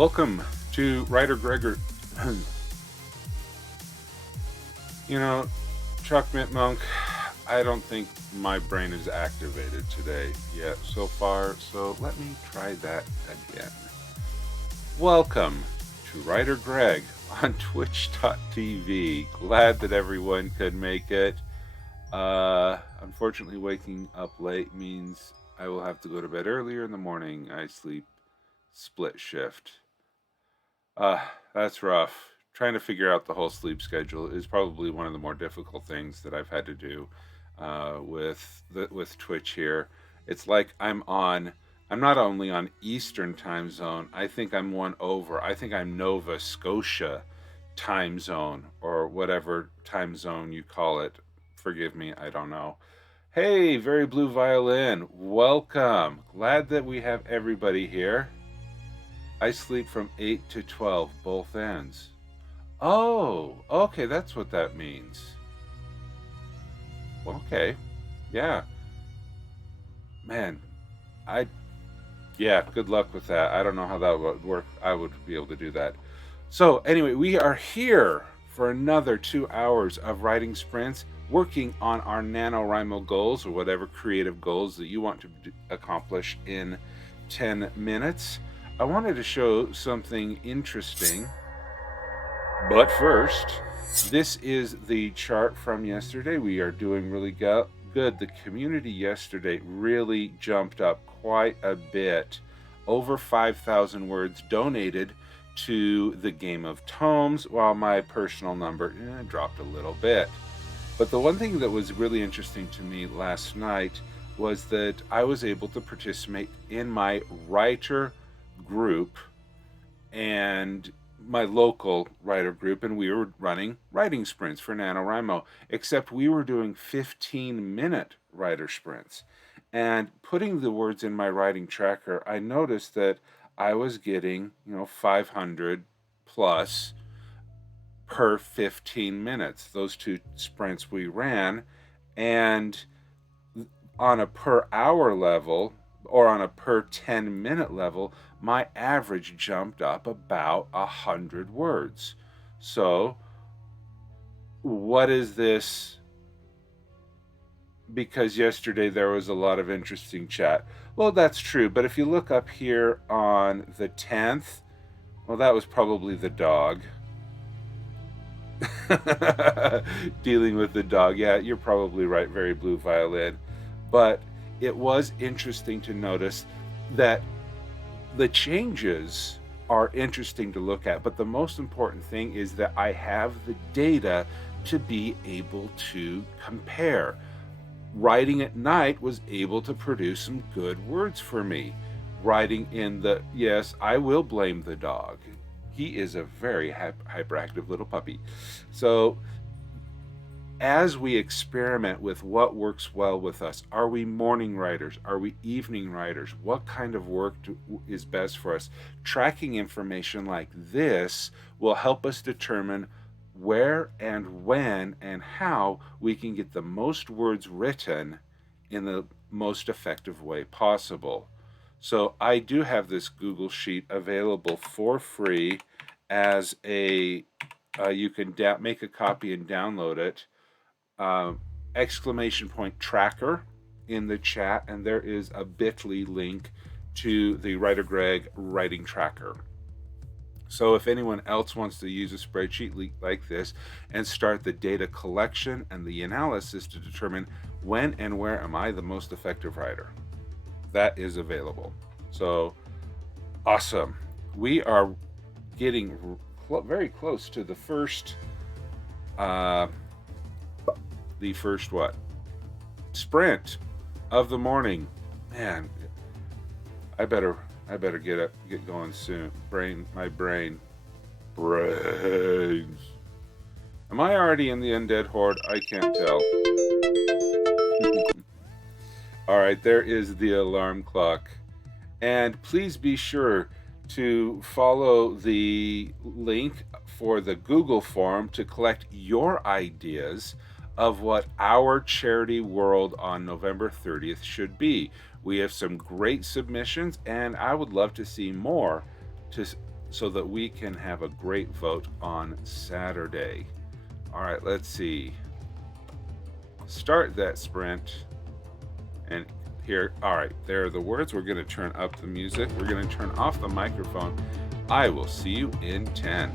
Welcome to WriterGreg. You know, Chuck Mitmonk, I don't think my brain is activated today yet so far, so let me try that again. Welcome to WriterGreg on Twitch.tv. Glad that everyone could make it. Unfortunately, waking up late means I will have to go to bed earlier in the morning. I sleep split shift. That's rough. Trying to figure out the whole sleep schedule is probably one of the more difficult things that I've had to do with Twitch here. It's like I'm not only on Eastern time zone, I think I'm one over. I think I'm Nova Scotia time zone, or whatever time zone you call it. Forgive me, I don't know. Hey, Very Blue Violin, welcome. Glad that we have everybody here. I sleep from 8 to 12, both ends. Oh, okay, that's what that means. Okay, yeah. Man, good luck with that. I don't know how that would work. I would be able to do that. So anyway, we are here for another 2 hours of writing sprints, working on our NaNoWriMo goals, or whatever creative goals that you want to accomplish in 10 minutes. I wanted to show something interesting, but first, this is the chart from yesterday. We are doing really good. The community yesterday really jumped up quite a bit. Over 5,000 words donated to the Game of Tomes, while my personal number dropped a little bit. But the one thing that was really interesting to me last night was that I was able to participate in my writer group and my local writer group, and we were running writing sprints for NaNoWriMo, except we were doing 15-minute writer sprints. And putting the words in my writing tracker, I noticed that I was getting 500 plus per 15 minutes, those two sprints we ran. And on a per hour level, or on a per 10-minute level, my average jumped up about 100 words. So what is this? Because yesterday there was a lot of interesting chat. Well, that's true, but if you look up here on the 10th, well, that was probably the dog. Dealing with the dog. Yeah, you're probably right, Very Blue Violin. But it was interesting to notice that the changes are interesting to look at, but the most important thing is that I have the data to be able to compare. Writing at night was able to produce some good words for me. Writing in the, yes, I will blame the dog. He is a very hyperactive little puppy. So as we experiment with what works well with us, are we morning writers? Are we evening writers? What kind of work is best for us? Tracking information like this will help us determine where and when and how we can get the most words written in the most effective way possible. So I do have this Google Sheet available for free as a, you can make a copy and download it. Exclamation point tracker in the chat, and there is a bit.ly link to the WriterGreg writing tracker. So if anyone else wants to use a spreadsheet like this and start the data collection and the analysis to determine when and where am I the most effective writer, that is available. So awesome. We are getting very close to the first sprint of the morning. Man, I better get going soon. My brains. Am I already in the undead horde? I can't tell. All right, there is the alarm clock. And please be sure to follow the link for the Google form to collect your ideas of what our charity world on November 30th should be. We have some great submissions, and I would love to see more to so that we can have a great vote on Saturday. All right, let's see. Start that sprint. And here, all right, there are the words. We're going to turn up the music. We're going to turn off the microphone. I will see you in 10.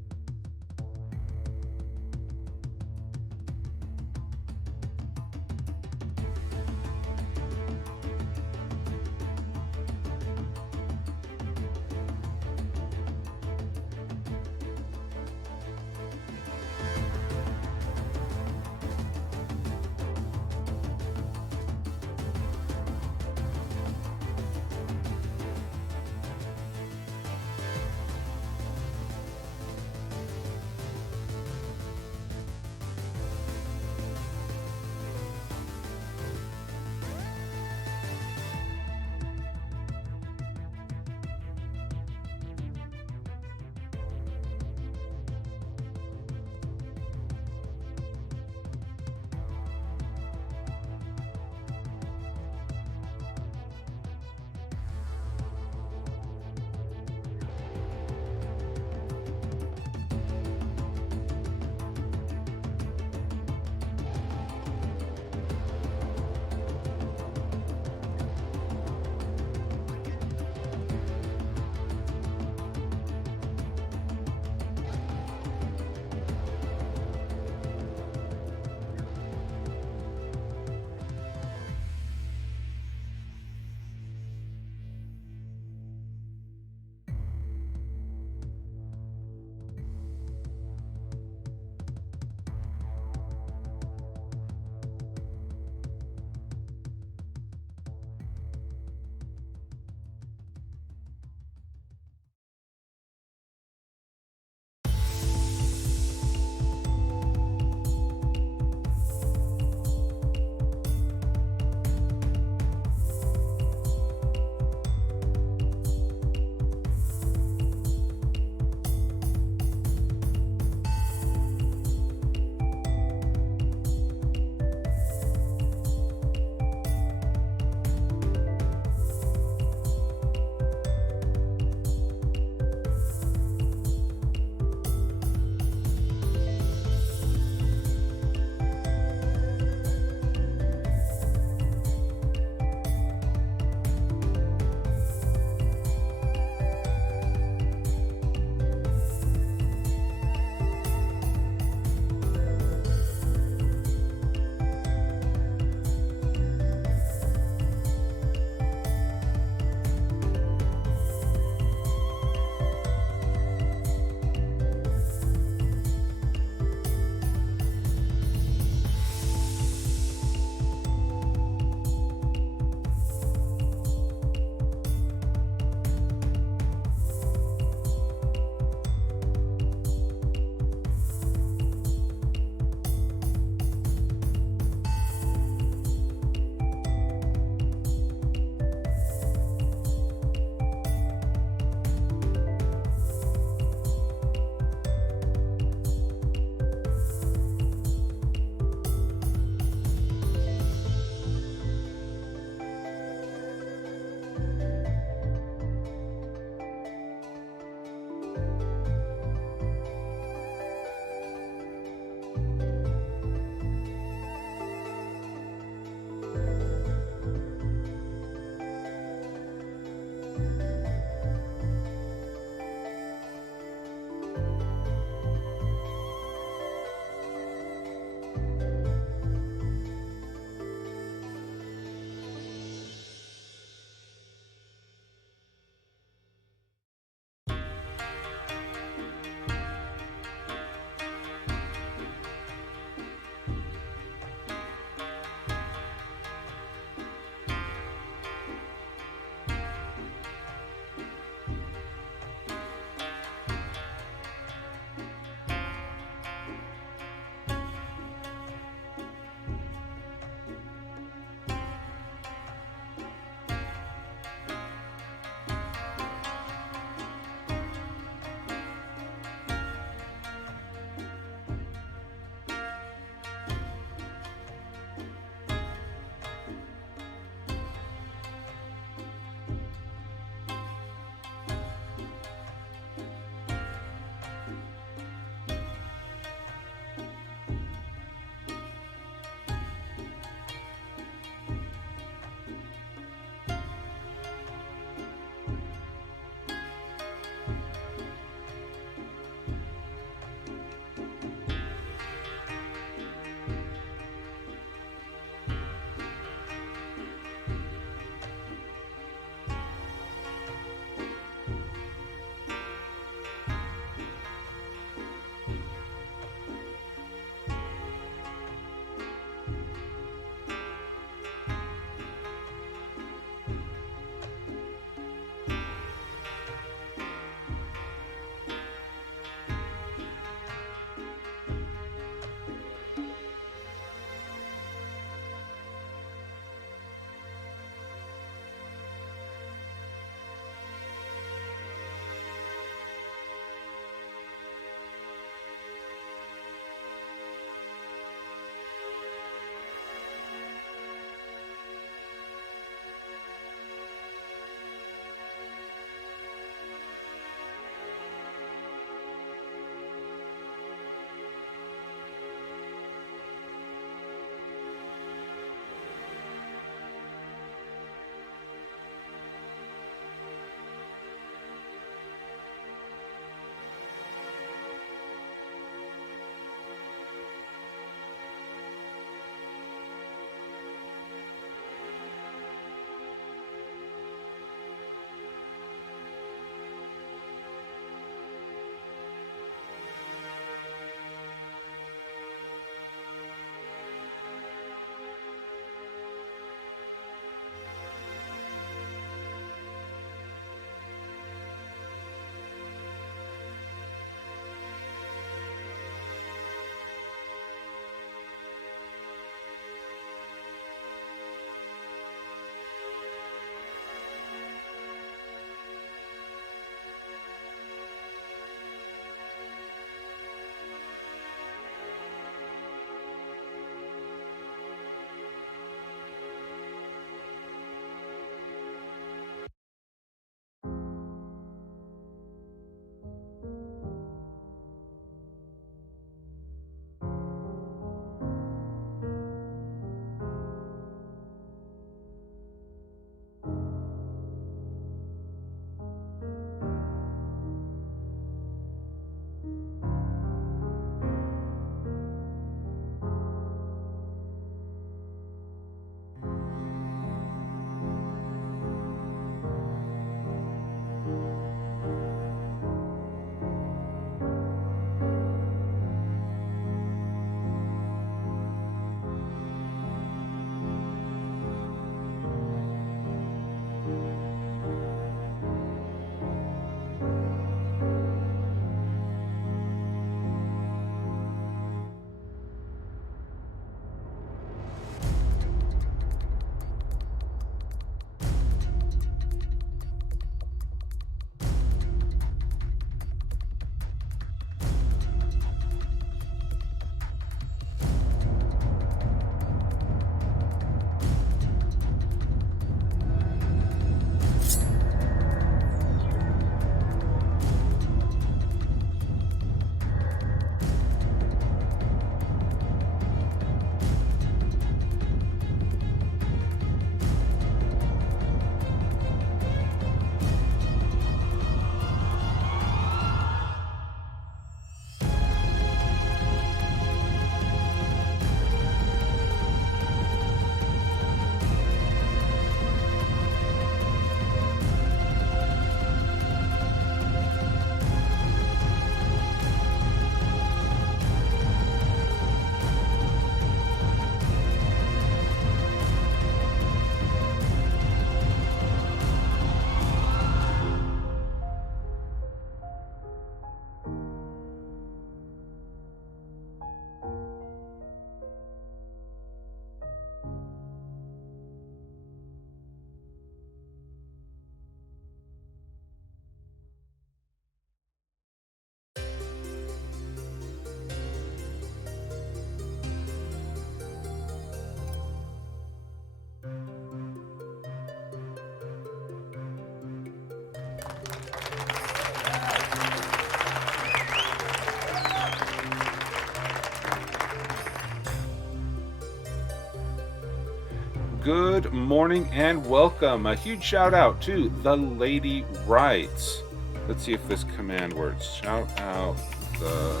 good morning and welcome. A huge shout out to The Lady Writes. Let's see if this command works. Shout out The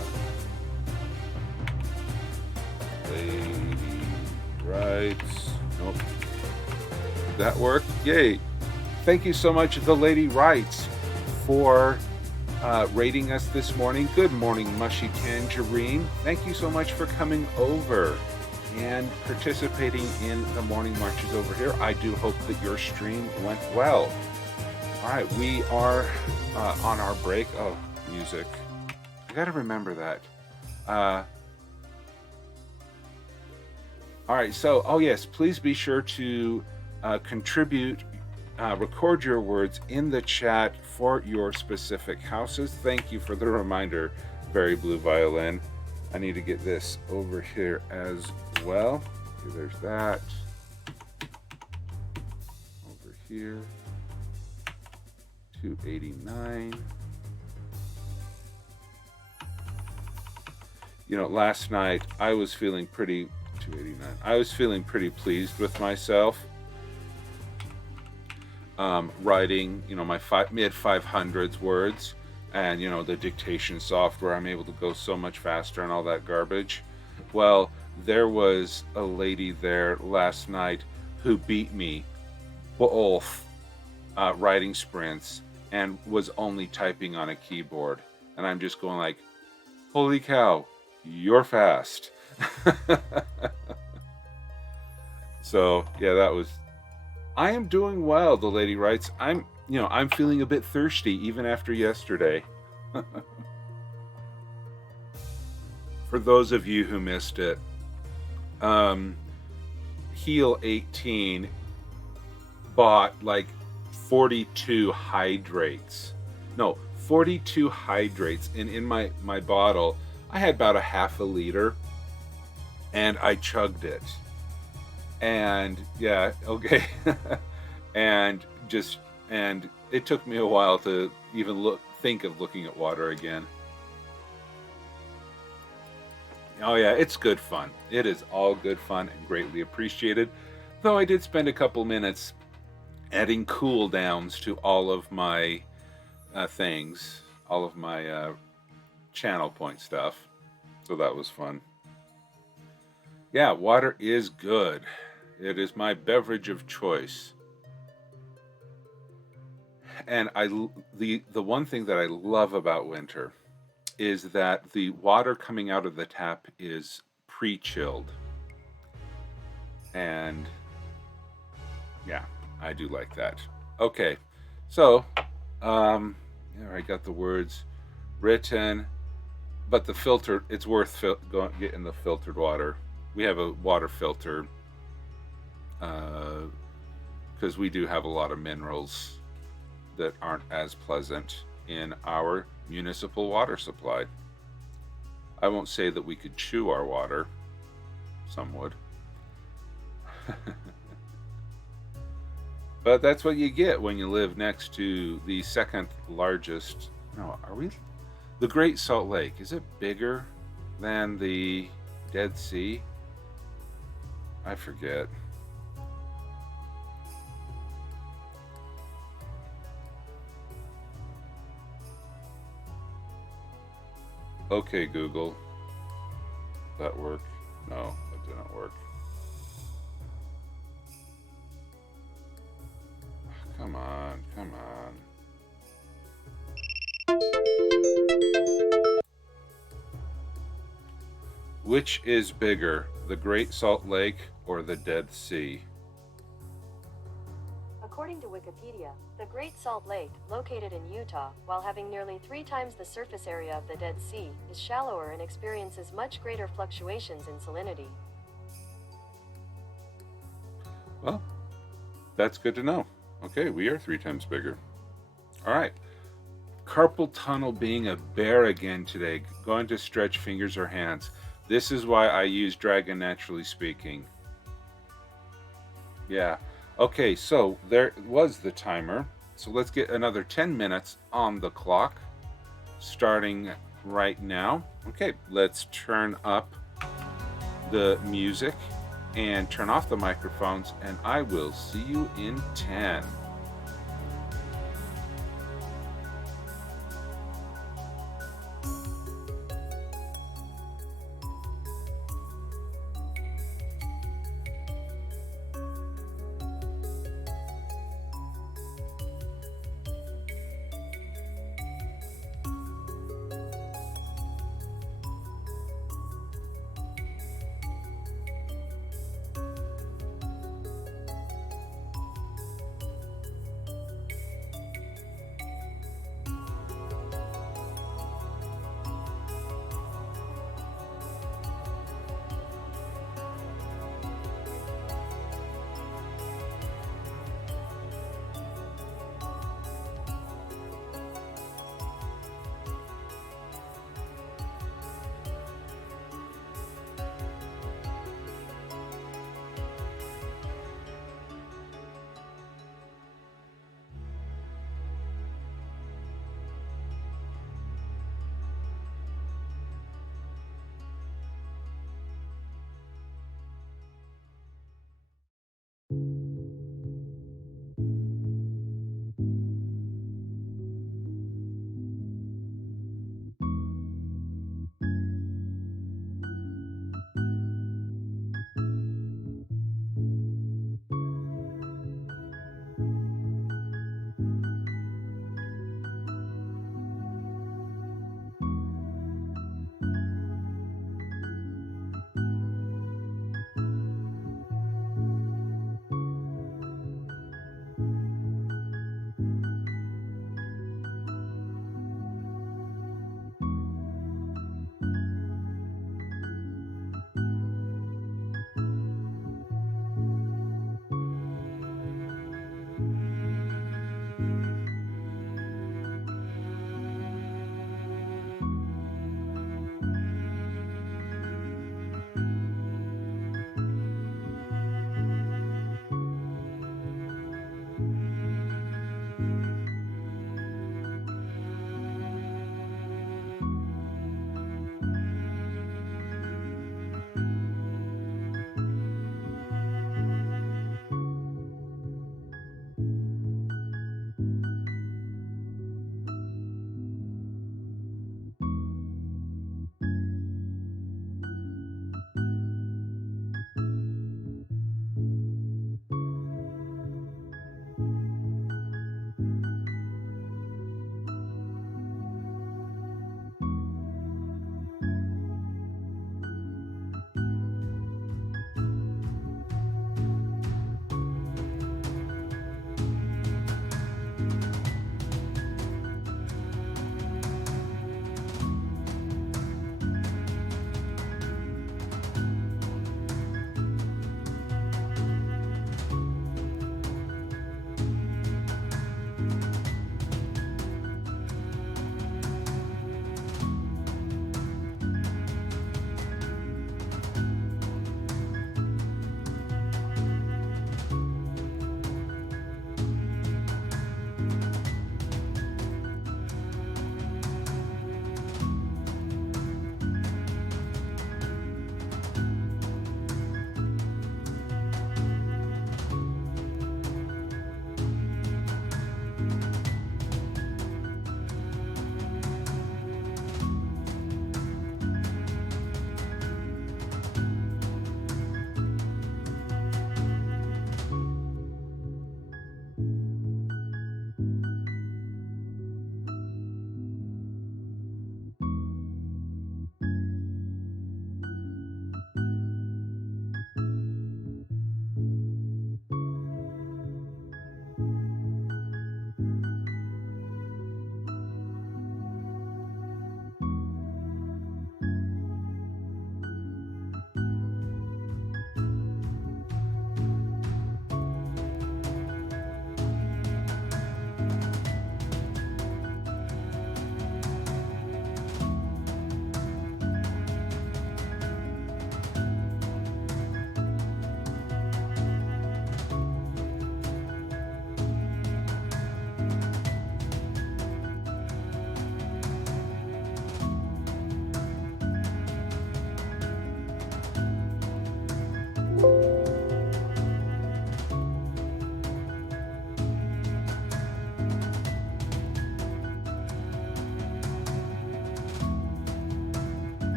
Lady Writes. Nope. Did that work? Yay. Thank you so much, The Lady Writes, for rating us this morning. Good morning, Mushy Tangerine. Thank you so much for coming over and participating in the morning marches over here. I do hope that your stream went well. All right, we are on our break. Oh, music. I gotta remember that. All right, so, oh yes, please be sure to contribute, record your words in the chat for your specific houses. Thank you for the reminder, Very Blue Violin. I need to get this over here as well. Okay, there's that. Over here. 289. You know, last night I was feeling pretty 289. I was feeling pretty pleased with myself. Writing, you know, my mid 500s words. And, you know, the dictation software, I'm able to go so much faster and all that garbage. Well, there was a lady there last night who beat me both writing sprints and was only typing on a keyboard. And I'm just going like, holy cow, you're fast. So, yeah, that was... I am doing well, the lady writes. I'm feeling a bit thirsty even after yesterday. For those of you who missed it, Heel 18 bought like 42 hydrates. No, 42 hydrates. And in my bottle, I had about a half a liter. And I chugged it. And yeah, okay. and it took me a while to even think of looking at water again. Oh yeah, it's good fun. It is all good fun and greatly appreciated. Though I did spend a couple minutes adding cooldowns to all of my things, all of my channel point stuff. So that was fun. Yeah, water is good. It is my beverage of choice. And the one thing that I love about winter is that the water coming out of the tap is pre-chilled. And yeah, I do like that. Okay, so I got the words written, but the filter, it's worth getting the filtered water. We have a water filter because we do have a lot of minerals that aren't as pleasant in our municipal water supply. I won't say that we could chew our water. Some would. But that's what you get when you live next to the second largest... No, are we... The Great Salt Lake, is it bigger than the Dead Sea? I forget. Okay, Google. That work? No, that didn't work. Come on, come on. Which is bigger, the Great Salt Lake or the Dead Sea? According to Wikipedia, the Great Salt Lake, located in Utah, while having nearly 3 times the surface area of the Dead Sea, is shallower and experiences much greater fluctuations in salinity. Well, that's good to know. Okay, we are 3 times bigger. All right. Carpal tunnel being a bear again today. Going to stretch fingers or hands. This is why I use Dragon Naturally Speaking. Yeah. Okay, so there was the timer. So let's get another 10 minutes on the clock, starting right now. Okay, let's turn up the music and turn off the microphones, and I will see you in 10.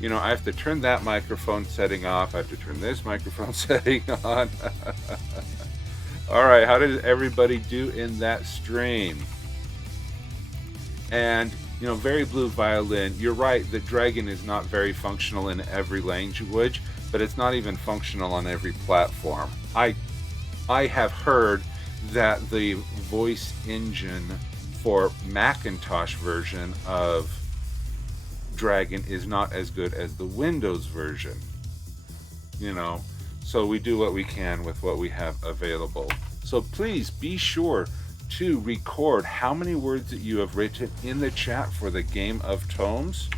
You know, I have to turn that microphone setting off. I have to turn this microphone setting on. All right, how did everybody do in that stream? And, you know, Very Blue Violin, you're right, the Dragon is not very functional in every language, but it's not even functional on every platform. I have heard that the voice engine for Macintosh version of Dragon is not as good as the Windows version. You know, so we do what we can with what we have available. So please be sure to record how many words that you have written in the chat for the game of tomes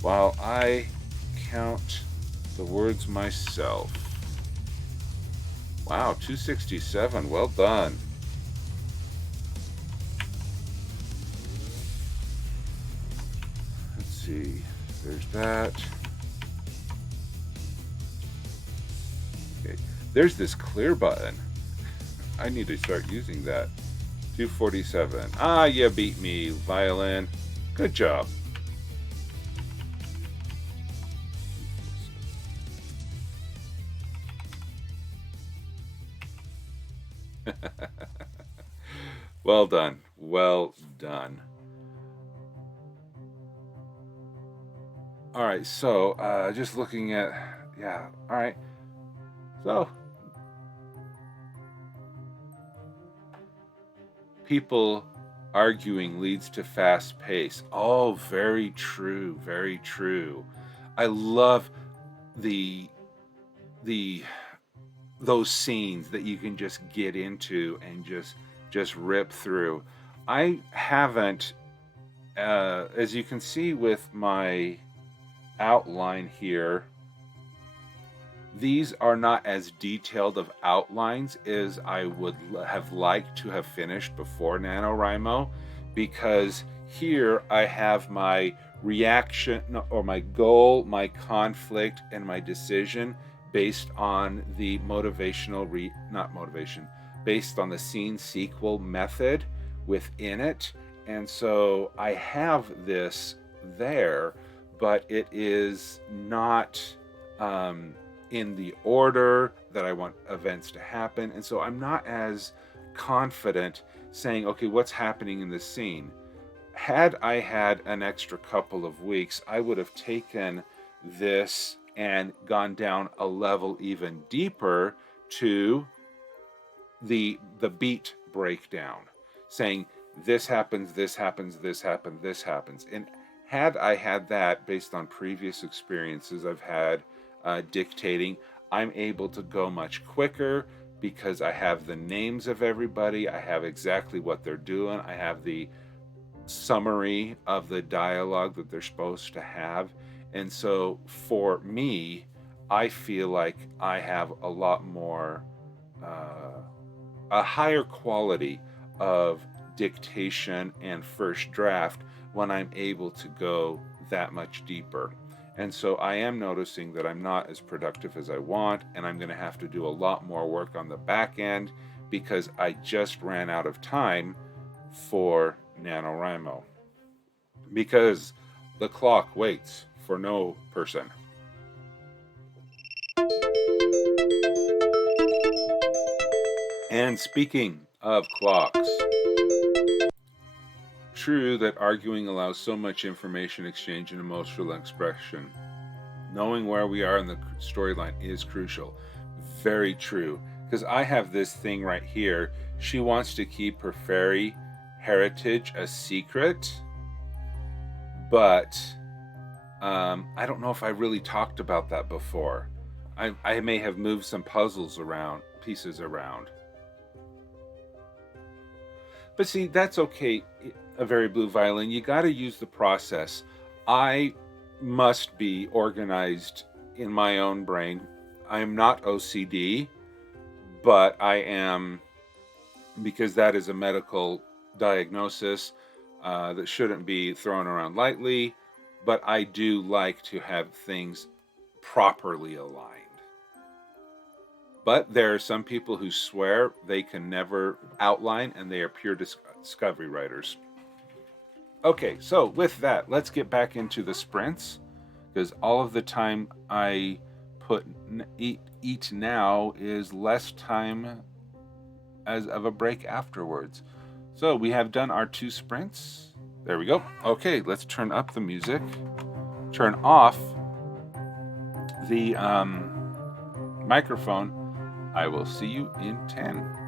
while I count the words myself. Wow, 267. Well done. Let's see. There's that. Okay. There's this clear button. I need to start using that. 247. Ah, you beat me, Violin. Good job. Well done. Well done. All right, so just looking at, yeah, all right. So, people arguing leads to fast pace. Oh, very true, very true. I love the those scenes that you can just get into and just rip through. I haven't, as you can see with my outline here, these are not as detailed of outlines as I would have liked to have finished before NaNoWriMo, because here I have my reaction or my goal, my conflict, and my decision based on the based on the scene sequel method within it. And so I have this there, but it is not in the order that I want events to happen. And so I'm not as confident saying, okay, what's happening in this scene? Had I had an extra couple of weeks, I would have taken this and gone down a level even deeper to the beat breakdown, saying this happens, this happens, this happens, this happens. And had I had that based on previous experiences I've had dictating, I'm able to go much quicker because I have the names of everybody, I have exactly what they're doing, I have the summary of the dialogue that they're supposed to have. And so for me, I feel like I have a lot more, a higher quality of dictation and first draft when I'm able to go that much deeper. And so I am noticing that I'm not as productive as I want, and I'm going to have to do a lot more work on the back end because I just ran out of time for NaNoWriMo. Because the clock waits for no person. And speaking of clocks, true that arguing allows so much information exchange and emotional expression. Knowing where we are in the storyline is crucial. Very true. Because I have this thing right here. She wants to keep her fairy heritage a secret, but I don't know if I really talked about that before. I may have moved some pieces around. But see, that's okay, a Very Blue Violin. You got to use the process. I must be organized in my own brain. I'm not OCD, but I am, because that is a medical diagnosis that shouldn't be thrown around lightly, but I do like to have things properly aligned. But there are some people who swear they can never outline, and they are pure discovery writers. Okay, so with that, let's get back into the sprints, because all of the time I put eat now is less time as of a break afterwards. So we have done our 2 sprints. There we go. Okay, let's turn up the music. Turn off the microphone. I will see you in 10.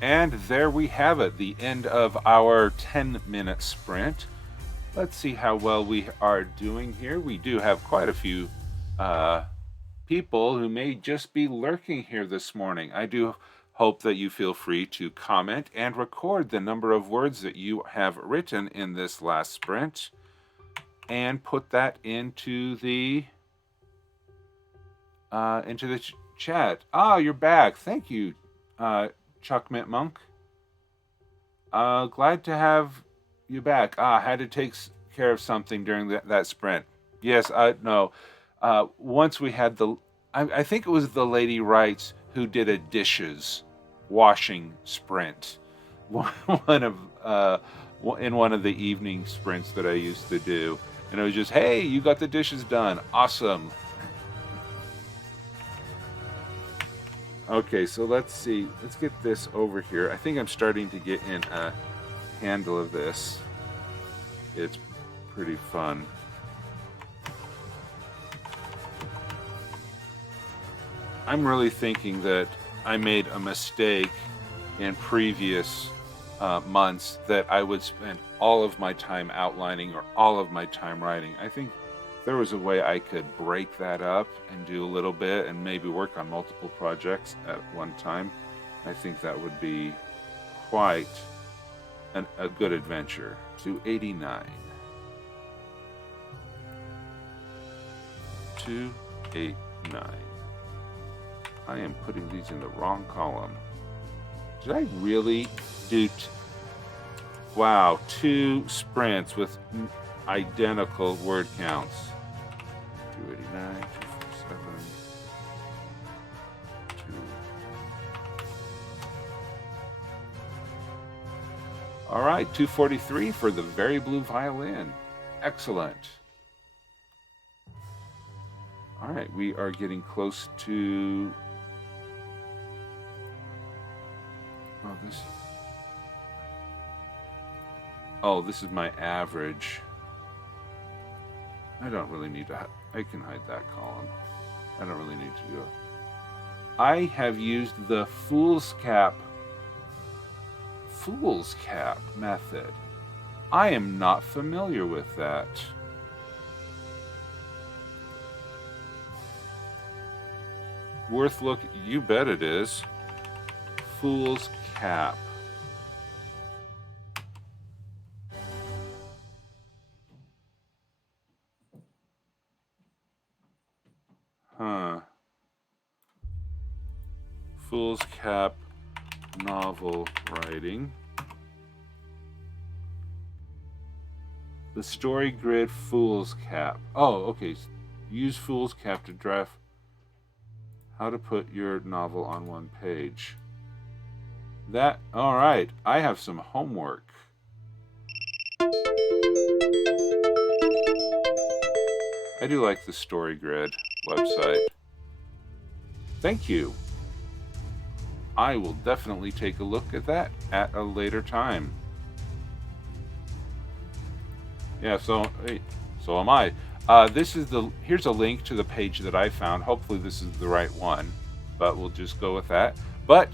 And there we have it, the end of our 10-minute sprint. Let's see how well we are doing here. We do have quite a few people who may just be lurking here this morning. I do hope that you feel free to comment and record the number of words that you have written in this last sprint and put that into the chat. Ah, you're back. Thank you, Chuck Mint Monk. Glad to have you back. Had to take care of something during that sprint. Yes, no. Once we had I think it was the Lady Writes who did a dishes washing sprint. In one of the evening sprints that I used to do. And it was just, hey, you got the dishes done. Awesome. Okay, so let's see. Let's get this over here. I think I'm starting to get in a handle of this. It's pretty fun. I'm really thinking that I made a mistake in previous months that I would spend all of my time outlining or all of my time writing. I think there was a way I could break that up and do a little bit and maybe work on multiple projects at one time. I think that would be quite a good adventure. 289. 289. I am putting these in the wrong column. Did I really do... Wow, 2 sprints with identical word counts. 289, 247, 2. All right, 243 for the Very Blue Violin. Excellent. All right, we are getting close to... this is my average. I don't really need to... I can hide that column. I don't really need to do it. I have used the fool's cap method. I am not familiar with that. Worth look... You bet it is. Fool's cap. Fool's cap novel writing. The story grid fool's cap. Oh, okay. Use fool's cap to draft how to put your novel on one page. All right. I have some homework. I do like the story grid website. Thank you. I will definitely take a look at that at a later time. Yeah, so am I. Here's a link to the page that I found. Hopefully this is the right one, but we'll just go with that. But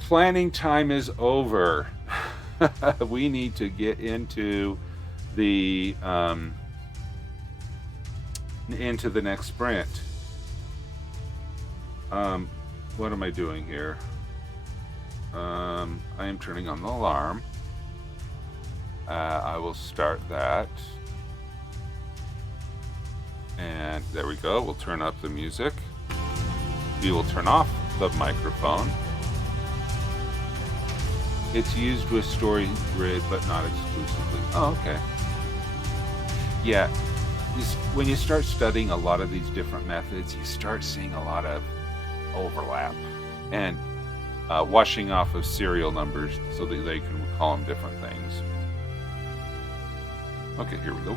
planning time is over. We need to get into the next sprint. What am I doing here? I am turning on the alarm. I will start that. And there we go. We'll turn up the music. We will turn off the microphone. It's used with StoryGrid, but not exclusively. Oh, okay. Yeah. When you start studying a lot of these different methods, you start seeing a lot of overlap and washing off of serial numbers so that they can call them different things. Okay, here we go.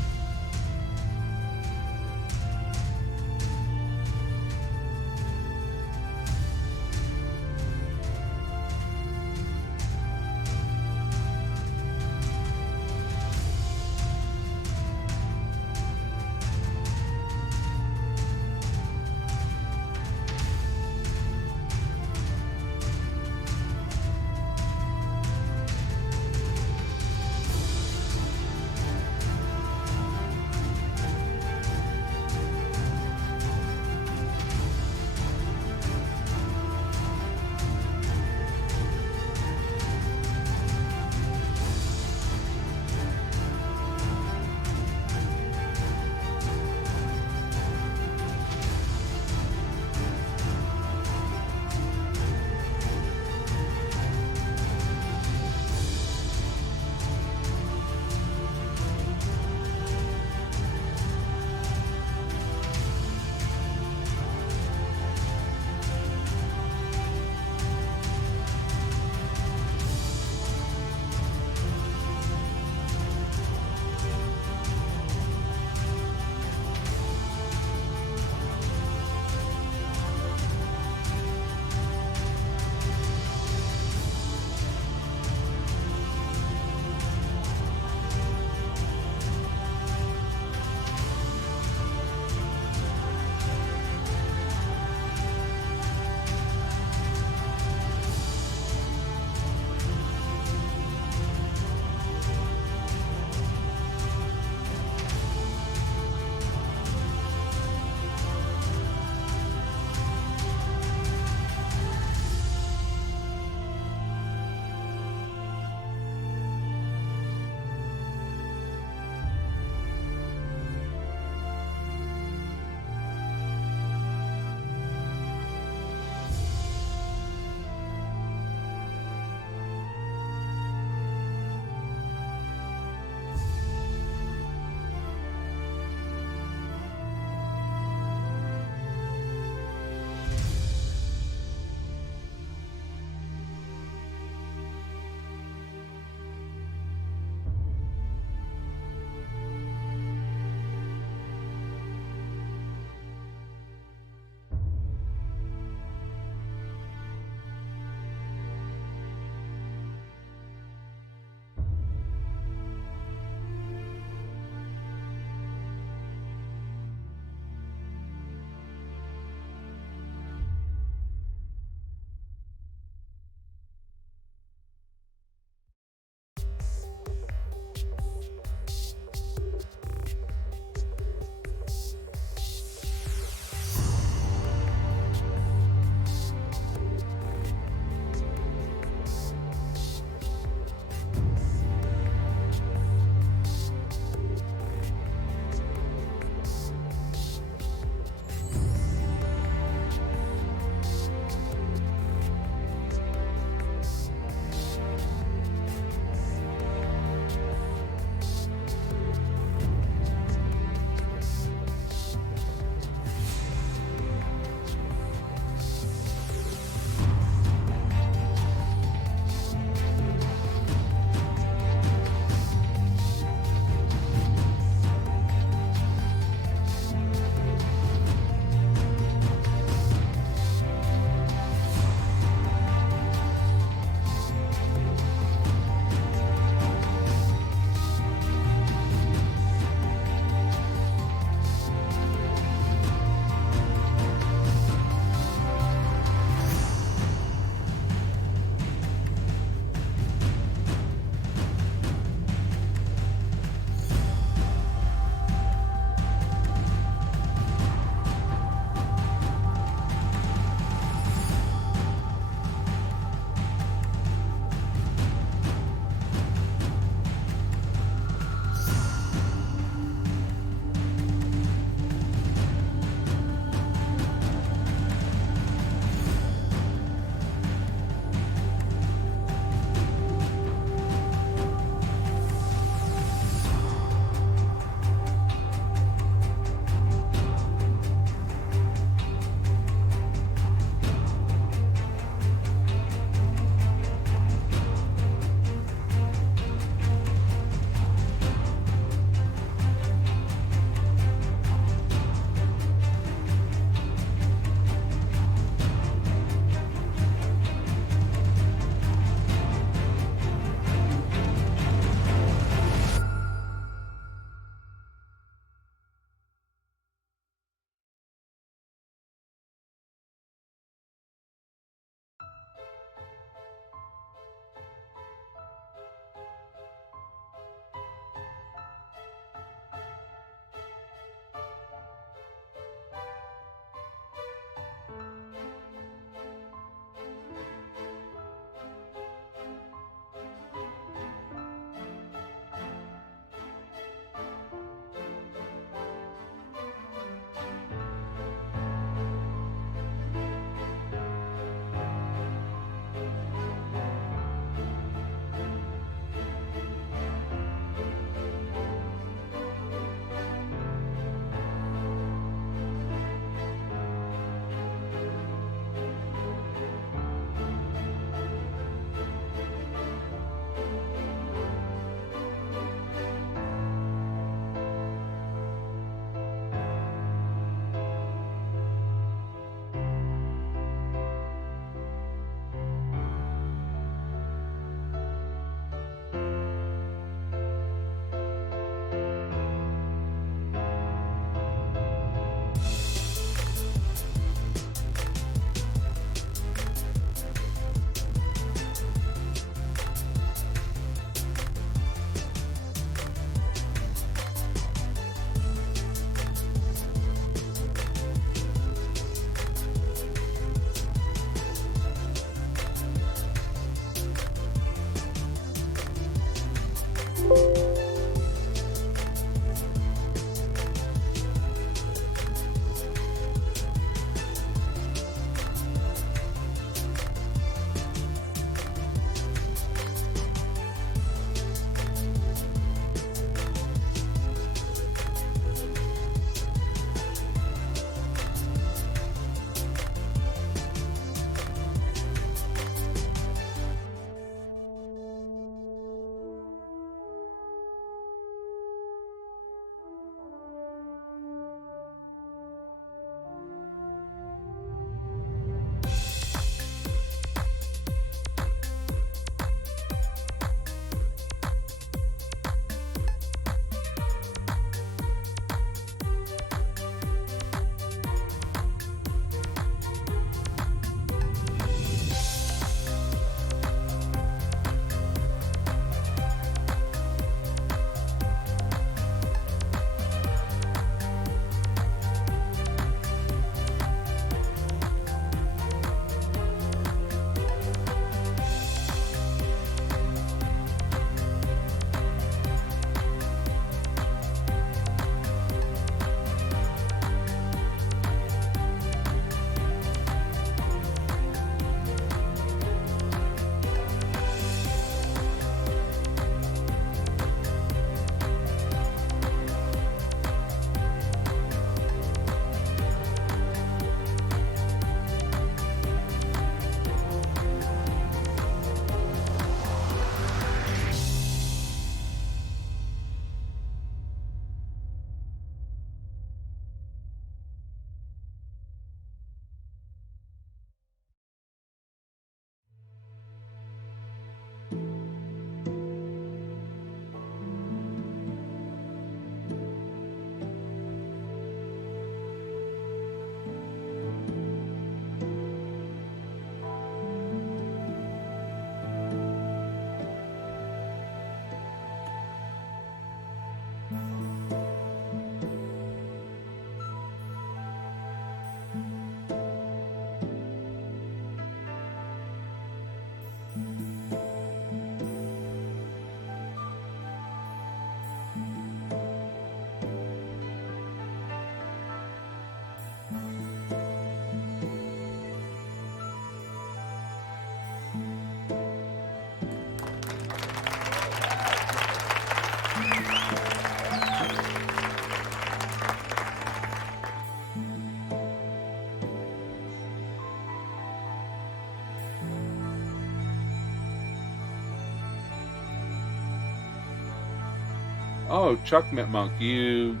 Oh, Chuck Mitmonk, you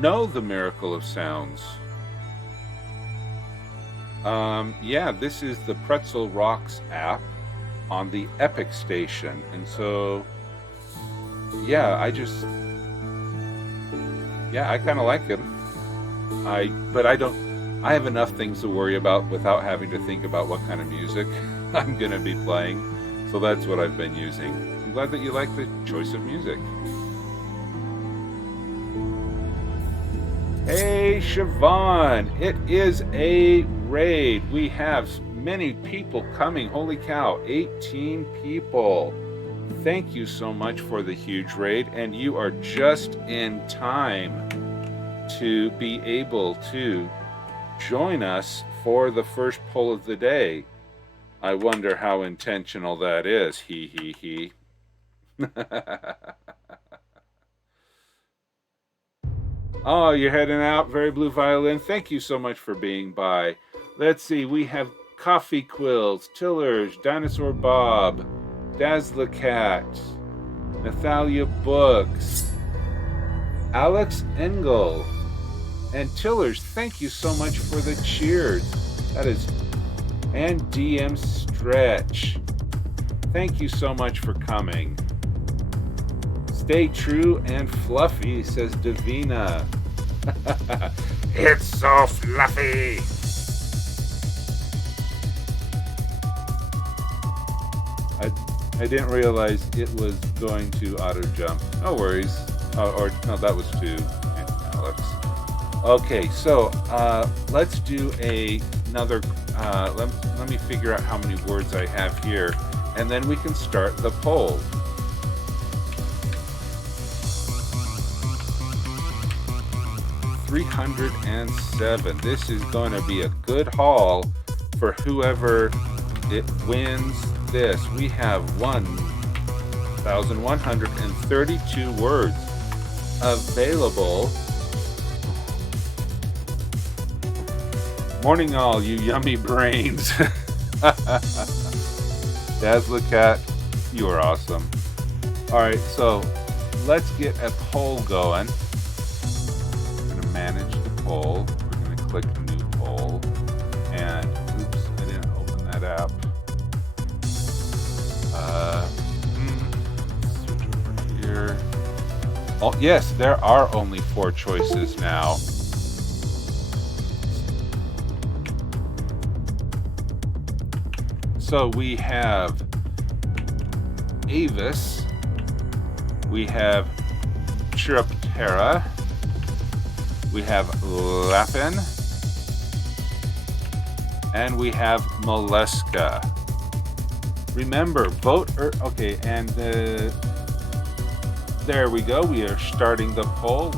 know the Miracle of Sounds. Yeah, this is the Pretzel Rocks app on the Epic station. And so, yeah, I kind of like it. But I have enough things to worry about without having to think about what kind of music I'm going to be playing. So that's what I've been using. I'm glad that you like the choice of music. Hey, Siobhan, it is a raid. We have many people coming. Holy cow, 18 people. Thank you so much for the huge raid, and you are just in time to be able to join us for the first poll of the day. I wonder how intentional that is. He, he, he. Oh, you're heading out. Very Blue Violin. Thank you so much for being by. Let's see. We have Coffee Quills, Tillers, Dinosaur Bob, Dazzler Cat, Nathalia Books, Alex Engel, and Tillers. Thank you so much for the cheers. That is, and DM Stretch. Thank you so much for coming. Stay true and fluffy, says Davina. It's so fluffy. I didn't realize it was going to auto jump. No worries. No, that was to Alex. Okay, so let's do another. Let me figure out how many words I have here, and then we can start the poll. $307. This is going to be a good haul for whoever it wins this. We have 1,132 words available. Morning all, you yummy brains. Dazzler Cat, you are awesome. Alright, so let's get a poll going. Manage the poll. We're going to click new poll, and oops, I didn't open that app. Switch over here. Oh yes, there are only 4 choices now. So we have Avis, we have Chiraptera, we have Lapin, and we have Molesca. Remember, vote okay, and there we go. We are starting the poll.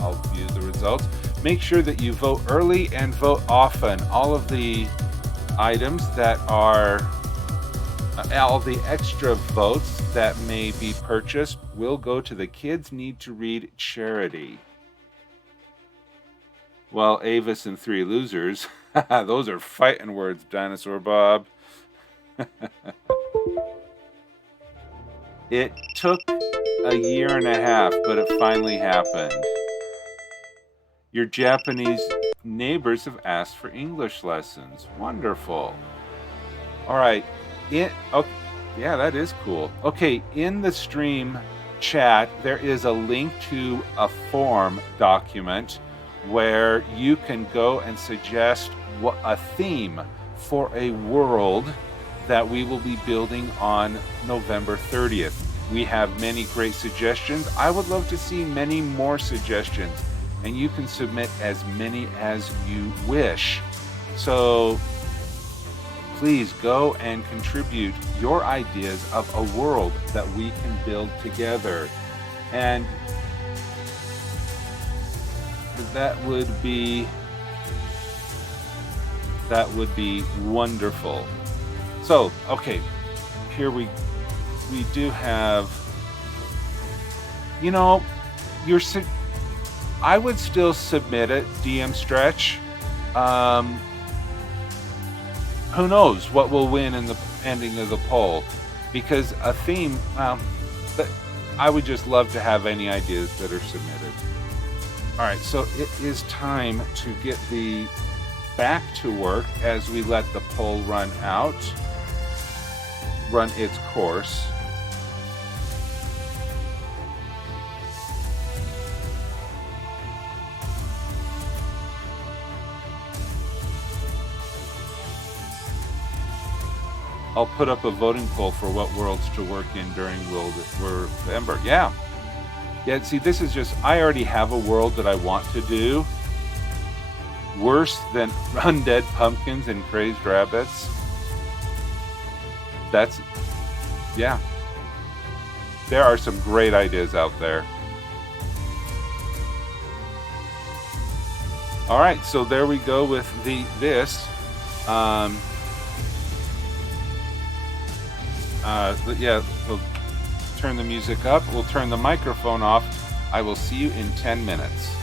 I'll view the results. Make sure that you vote early and vote often. All of the items that are all the extra votes that may be purchased will go to the Kids Need to Read charity. Well, Avis and 3 losers. Those are fighting words, Dinosaur Bob. It took a year and a half, but it finally happened. Your Japanese neighbors have asked for English lessons. Wonderful. All right. Yeah, that is cool. Okay, in the stream chat, there is a link to a form document where you can go and suggest a theme for a world that we will be building on November 30th. We have many great suggestions. I would love to see many more suggestions, and you can submit as many as you wish. So please go and contribute your ideas of a world that we can build together. And that would be wonderful. So, okay, here we do have, I would still submit it, DM Stretch. Who knows what will win in the ending of the poll? Because a theme, I would just love to have any ideas that are submitted. All right, so it is time to get the back to work as we let the poll run its course. I'll put up a voting poll for what worlds to work in during November. Yeah, see, this is just, I already have a world that I want to do. Worse than undead pumpkins and crazed rabbits. Yeah. There are some great ideas out there. All right, so there we go with this. Yeah, we'll turn the music up. We'll turn the microphone off. I will see you in 10 minutes.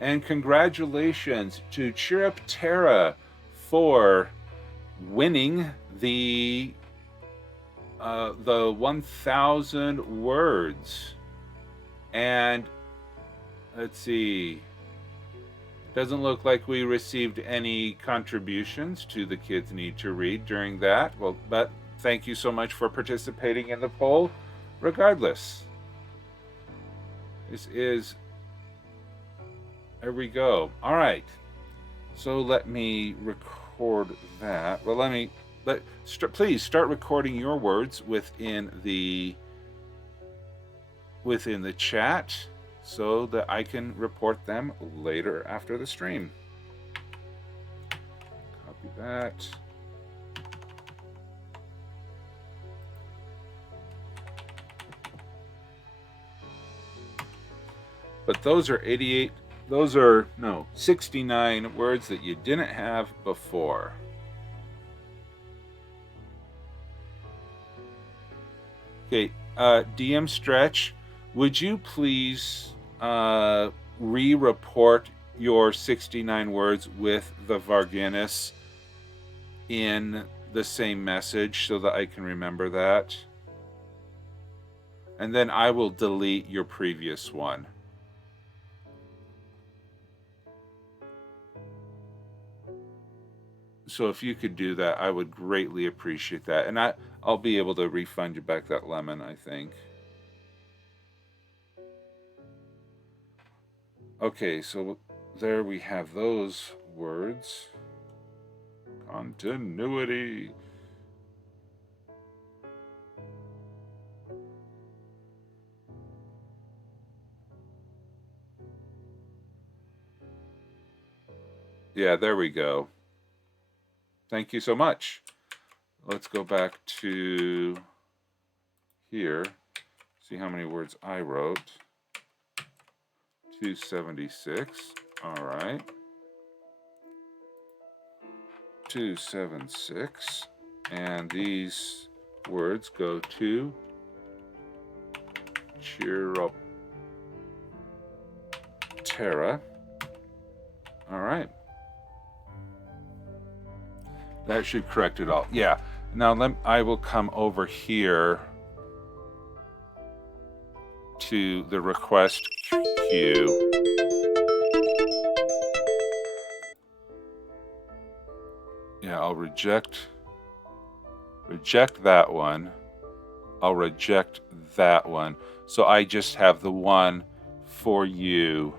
And congratulations to Cheer Up Tara for winning the 1,000 words. And let's see. Doesn't look like we received any contributions to the Kids Need to Read during that. Well, but thank you so much for participating in the poll, regardless. This is... There we go. All right. So let me record that. Well, please start recording your words within the chat so that I can report them later after the stream. Copy that. But those are 69 words that you didn't have before. Okay, DM Stretch, would you please re-report your 69 words with the Varginus in the same message so that I can remember that? And then I will delete your previous one. So if you could do that, I would greatly appreciate that. And I'll be able to refund you back that lemon, I think. Okay, so there we have those words. Continuity. Yeah, there we go. Thank you so much. Let's go back to here. See how many words I wrote. 276. All right. 276. And these words go to Cheer Up Tara. All right. That should correct it all. Yeah. Now I will come over here to the request queue. Yeah, I'll reject that one. I'll reject that one. So I just have the one for you,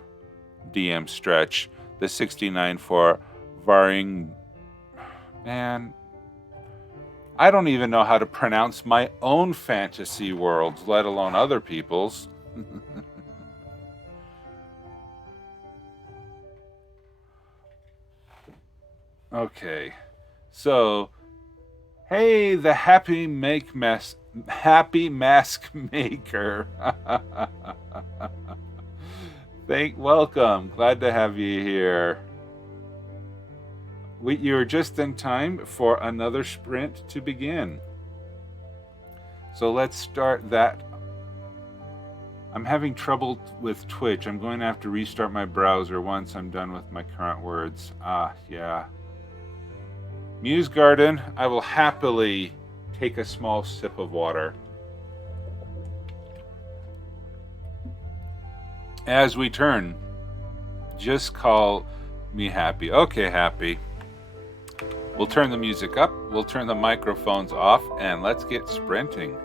DM Stretch. The 69 for Varing. Man, I don't even know how to pronounce my own fantasy worlds, let alone other people's. Okay, so hey, the happy mask maker. Welcome. Glad to have you here. You're just in time for another sprint to begin. So let's start that. I'm having trouble with Twitch. I'm going to have to restart my browser once I'm done with my current words. Yeah. Muse Garden, I will happily take a small sip of water. As we turn, just call me Happy. Okay, Happy. We'll turn the music up, we'll turn the microphones off, and let's get sprinting.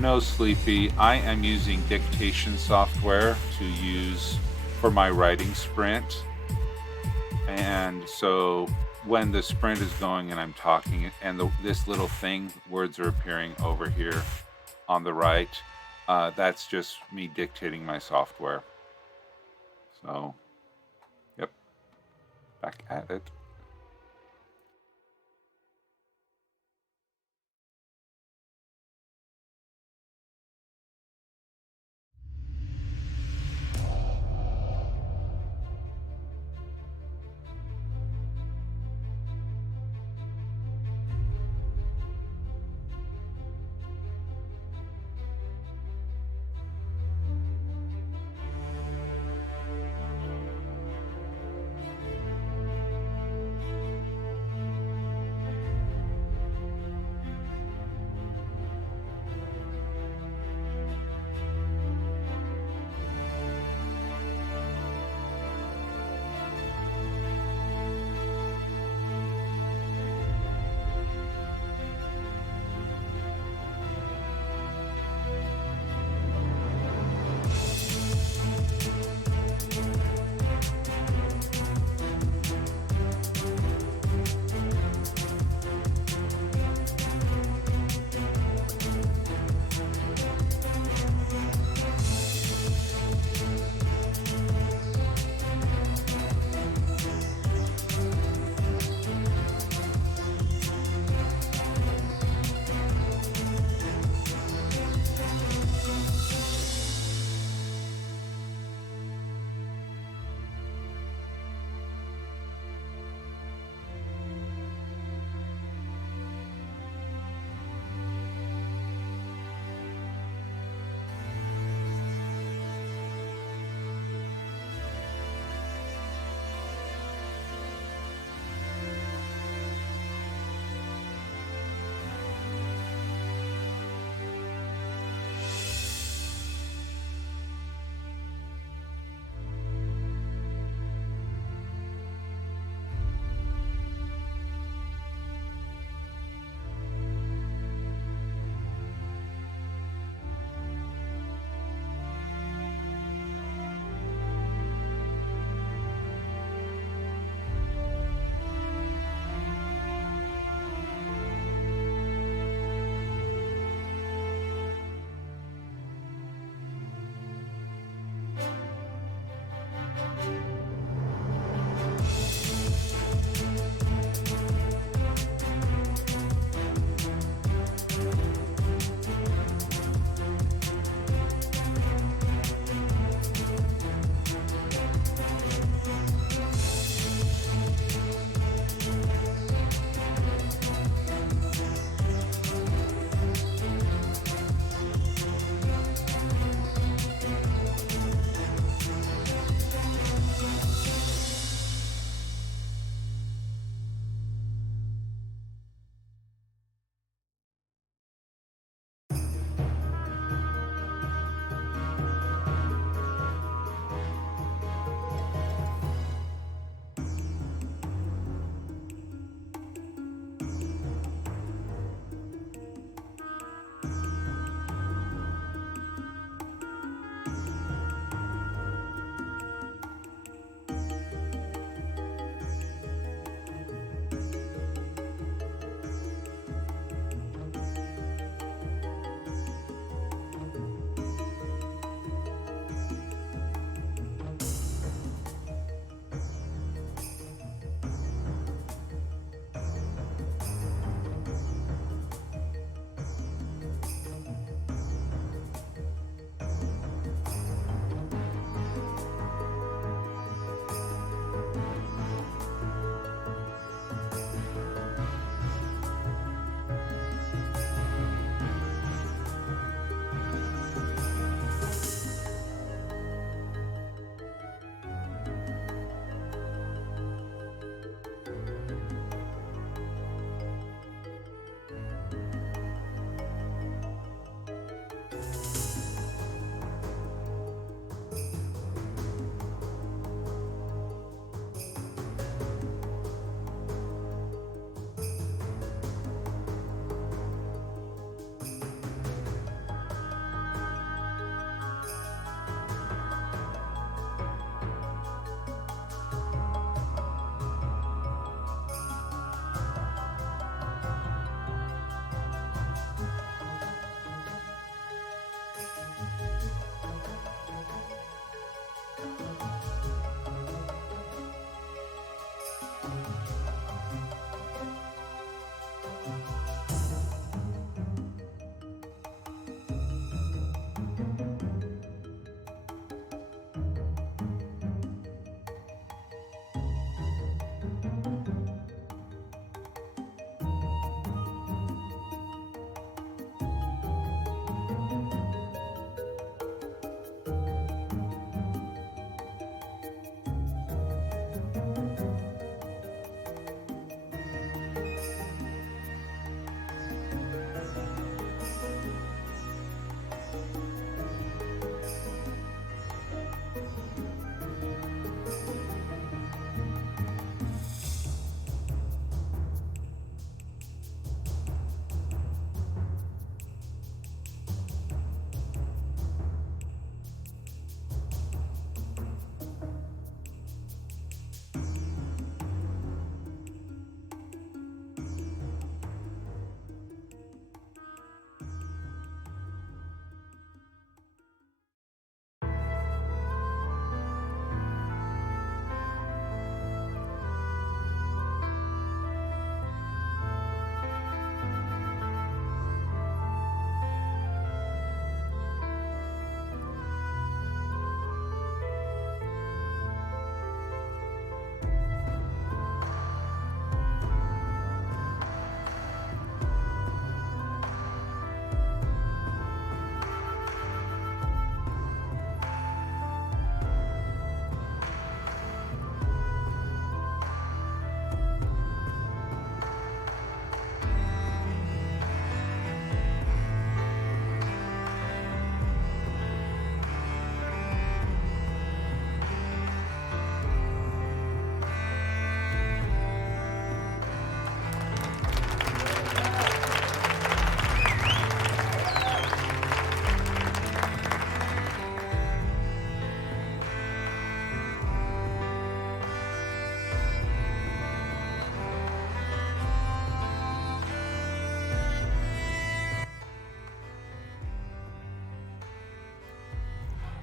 No, Sleepy. I am using dictation software to use for my writing sprint. And so when the sprint is going and I'm talking and this little thing, words are appearing over here on the right, that's just me dictating my software. So, yep, back at it.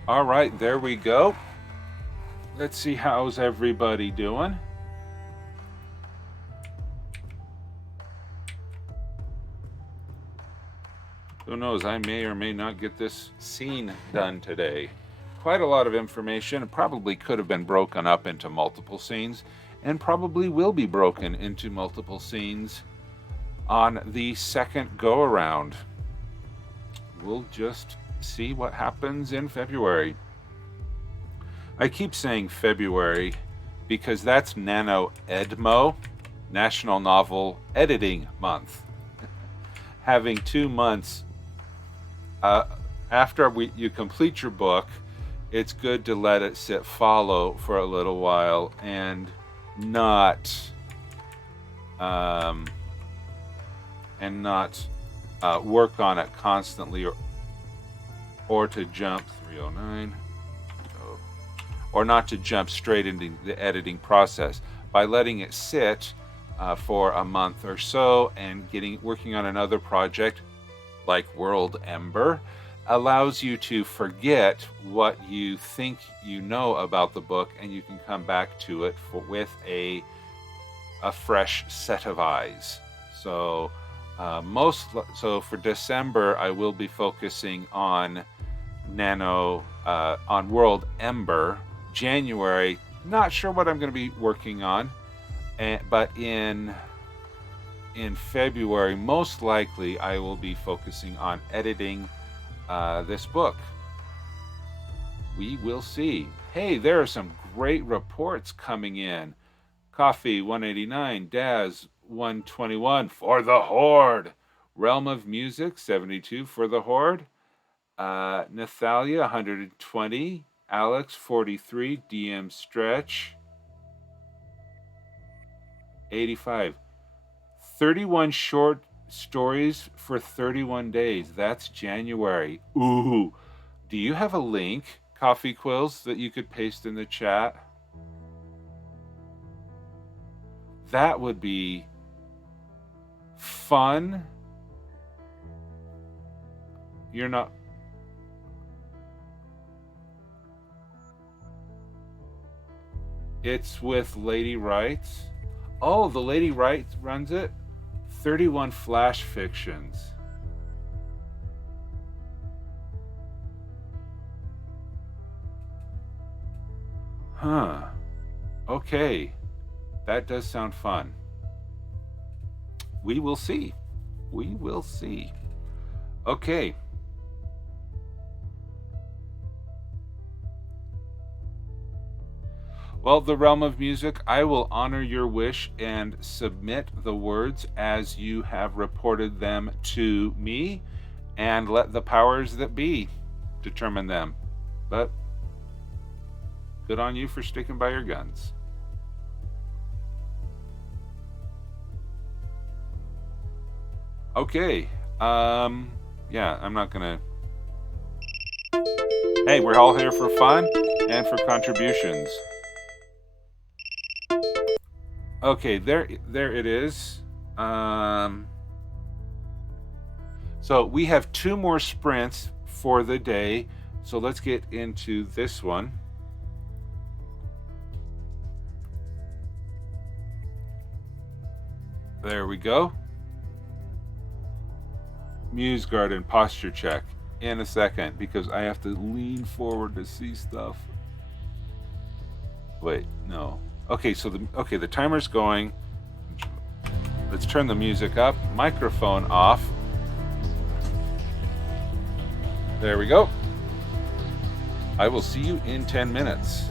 All right, there we go. Let's see, how's everybody doing? Who knows, I may or may not get this scene done today. Quite a lot of information. It probably could have been broken up into multiple scenes, and probably will be broken into multiple scenes on the second go around. We'll just see what happens in February. I keep saying February because that's NaNoWriMo, National Novel Editing Month. Having 2 months after you complete your book, it's good to let it sit fallow for a little while and not work on it constantly, or to jump 309, or not to jump straight into the editing process. By letting it sit for a month or so and working on another project like World Ember allows you to forget what you think you know about the book, and you can come back to it with a fresh set of eyes. So for December, I will be focusing on on World Ember. January, not sure what I'm going to be working on, but in February, most likely I will be focusing on editing this book. We will see. Hey, there are some great reports coming in. Coffee 189, Daz 121 for the Horde. Realm of Music 72 for the Horde. Nathalia 120. Alex 43. DM Stretch 85. 31 short stories for 31 days. That's January. Ooh. Do you have a link, Coffee Quills, that you could paste in the chat? That would be fun. You're not... It's with Lady Writes. Oh, the Lady Writes runs it? 31 flash fictions. Huh. Okay. That does sound fun. We will see. We will see. Okay. Well, the Realm of Music, I will honor your wish and submit the words as you have reported them to me, and let the powers that be determine them. But good on you for sticking by your guns. Okay. Yeah, I'm not gonna... Hey, we're all here for fun and for contributions. Okay, there it is. So we have 2 more sprints for the day. So let's get into this one. There we go. Muse Garden posture check in a second because I have to lean forward to see stuff. Wait, no. Okay, so the timer's going. Let's turn the music up. Microphone off. There we go. I will see you in 10 minutes.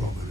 Andromeda.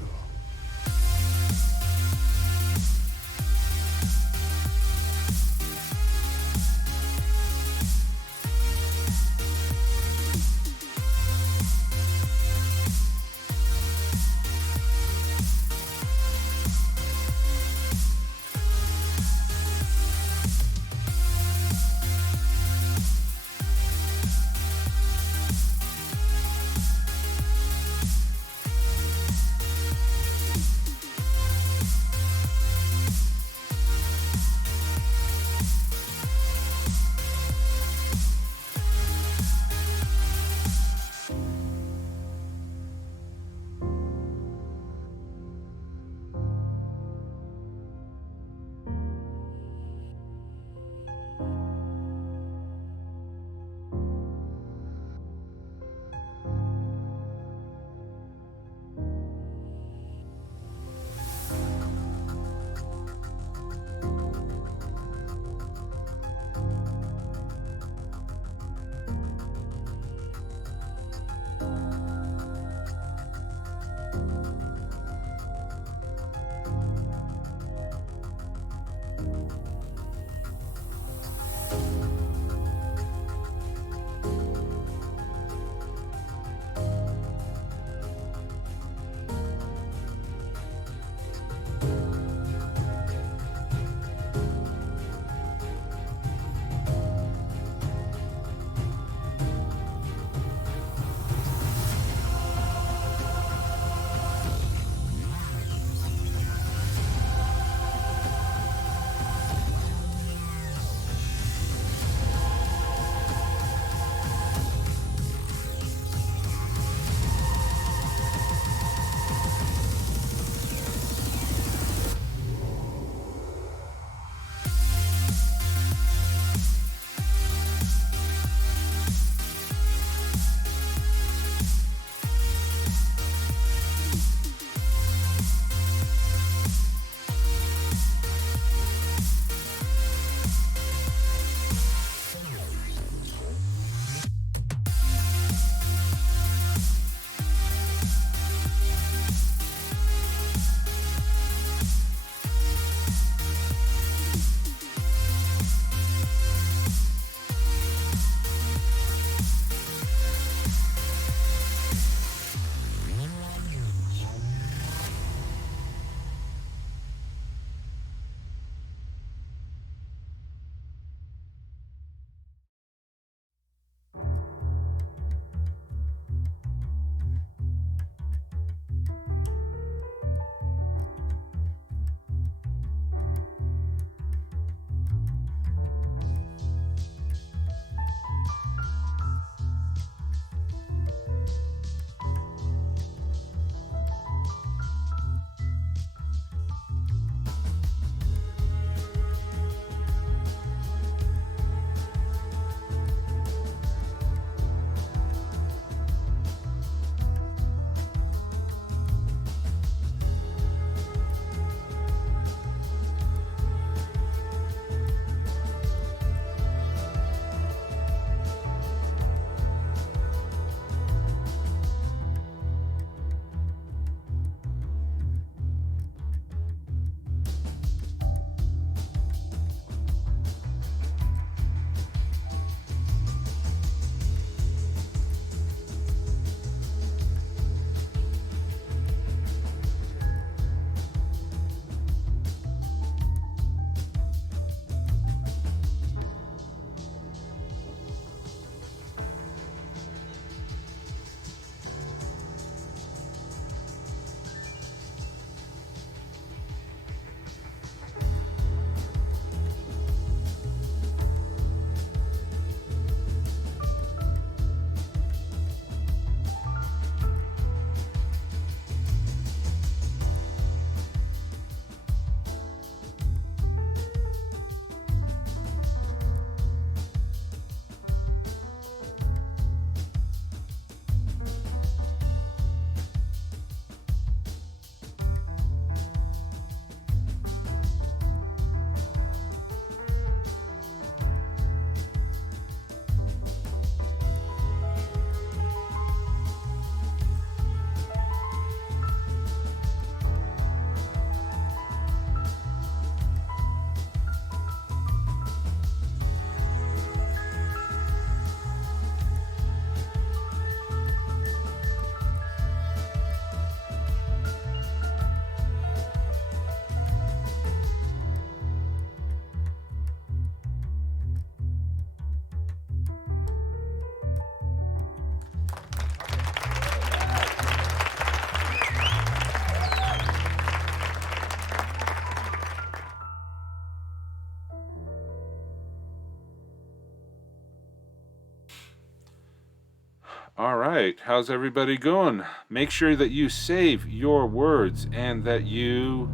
right, how's everybody going? Make sure that you save your words and that you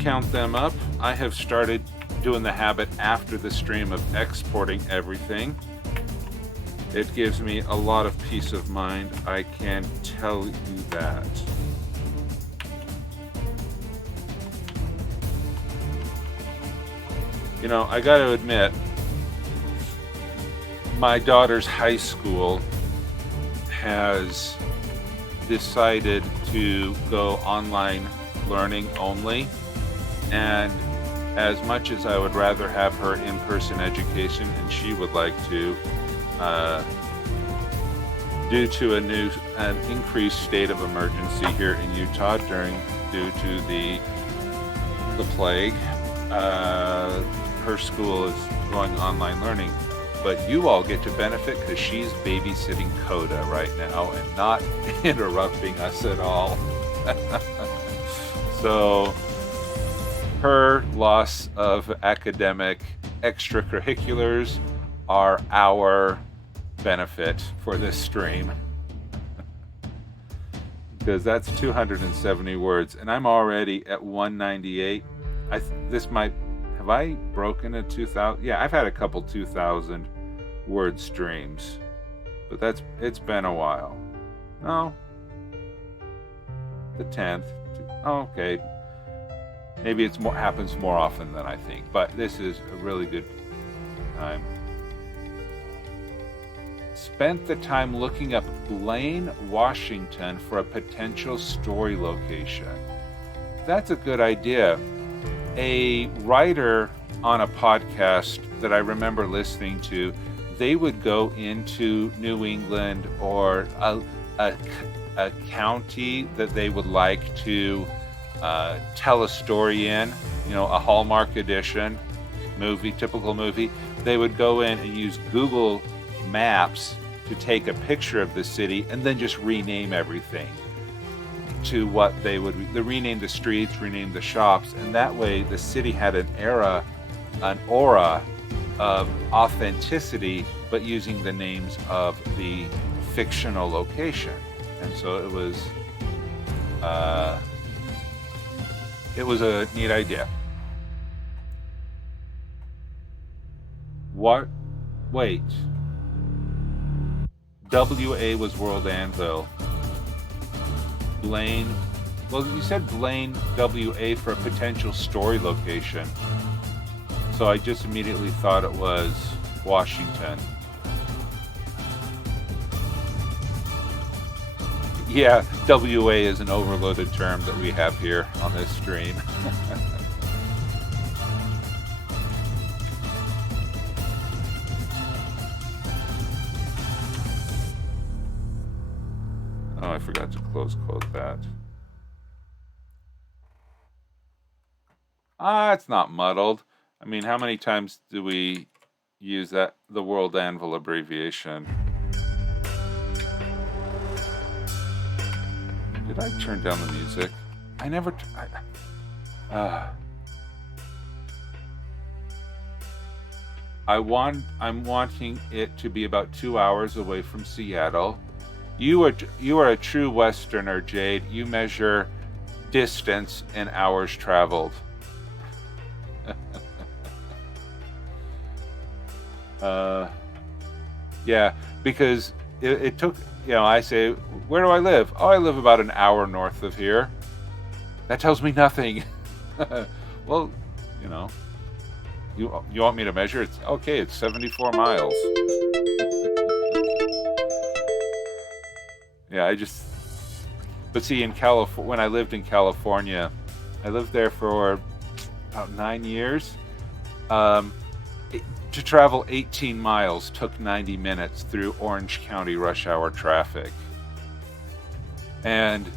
count them up. I have started doing the habit after the stream of exporting everything. It gives me a lot of peace of mind, I can tell you that. You know, I got to admit, my daughter's high school has decided to go online learning only, and as much as I would rather have her in-person education, and she would like to, due to an increased state of emergency here in Utah due to the plague, her school is going online learning. But you all get to benefit because she's babysitting Coda right now and not interrupting us at all. So her loss of academic extracurriculars are our benefit for this stream. Because that's 270 words, and I'm already at 198. Have I broken a 2,000? Yeah, I've had a couple 2,000 word streams, but it's been a while. No, the 10th. Oh, okay, maybe happens more often than I think, but this is a really good time. Spent the time looking up Blaine, Washington for a potential story location. That's a good idea. A writer on a podcast that I remember listening to, they would go into New England or a county that they would like to tell a story in, you know, a Hallmark edition typical movie. They would go in and use Google Maps to take a picture of the city and then just rename everything to what they rename the streets, rename the shops, and that way the city had an aura of authenticity, but using the names of the fictional location. And so it was a neat idea. What? Wait. WA was World Anvil. Blaine, well, you said Blaine, WA for a potential story location. So I just immediately thought it was Washington. Yeah, WA is an overloaded term that we have here on this stream. Oh, I forgot to close that. It's not muddled. I mean, how many times do we use the World Anvil abbreviation? Did I turn down the music? I never... I'm wanting it to be about 2 hours away from Seattle. You are a true Westerner, Jade. You measure distance in hours traveled. Yeah, because it took, you know, I say, where do I live? Oh, I live about an hour north of here. That tells me nothing. Well, you know, you want me to measure? It's okay. It's 74 miles. Yeah, but see, in California, when I lived in California, I lived there for about 9 years. To travel 18 miles took 90 minutes through Orange County rush hour traffic. And,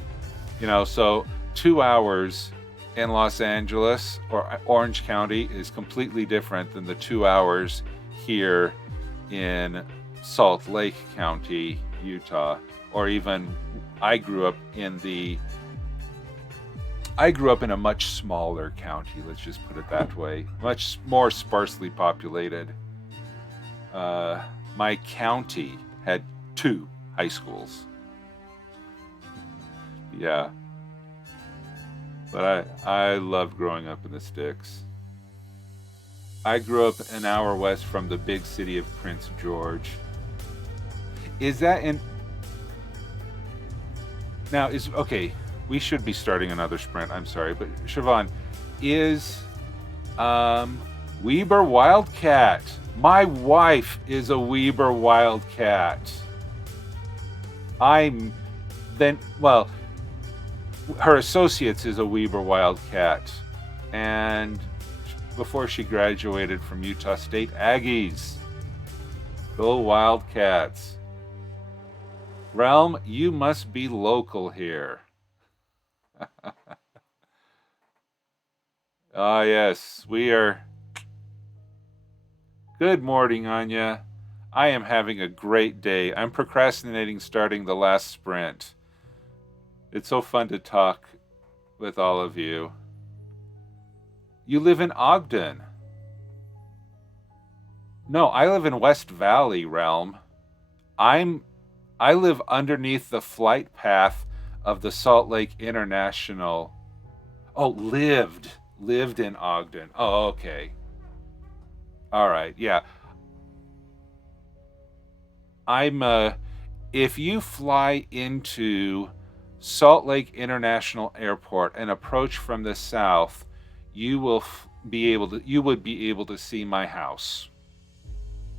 you know, so 2 hours in Los Angeles or Orange County is completely different than the 2 hours here in Salt Lake County, Utah. Or even, I grew up in a much smaller county, let's just put it that way. Much more sparsely populated. My county had 2 high schools. Yeah. But I loved growing up in the sticks. I grew up an hour west from the big city of Prince George. Is that in... Now, okay, we should be starting another sprint. I'm sorry, but Siobhan, is Weber Wildcat? My wife is a Weber Wildcat. Her associates is a Weber Wildcat. And before she graduated from Utah State, Aggies. Go Wildcats. Realm, you must be local here. Ah, yes, we are. Good morning, Anya. I am having a great day. I'm procrastinating starting the last sprint. It's so fun to talk with all of you. You live in Ogden. No, I live in West Valley, Realm. I live underneath the flight path of the Salt Lake International. Oh, lived in Ogden. Oh, okay. All right, yeah. If you fly into Salt Lake International Airport and approach from the south, you would be able to see my house.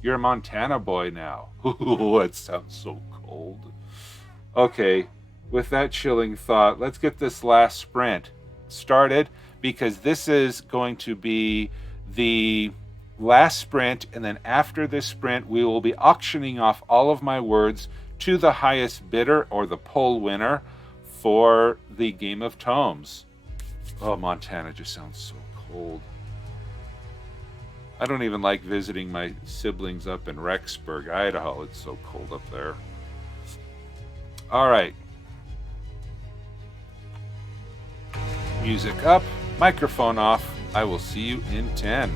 You're a Montana boy now. Ooh, it sounds so cold. Okay, with that chilling thought, let's get this last sprint started, because this is going to be the last sprint, and then after this sprint, we will be auctioning off all of my words to the highest bidder, or the poll winner, for the Game of Tomes. Oh, Montana just sounds so cold. I don't even like visiting my siblings up in Rexburg, Idaho. It's so cold up there. All right. Music up, microphone off. I will see you in 10.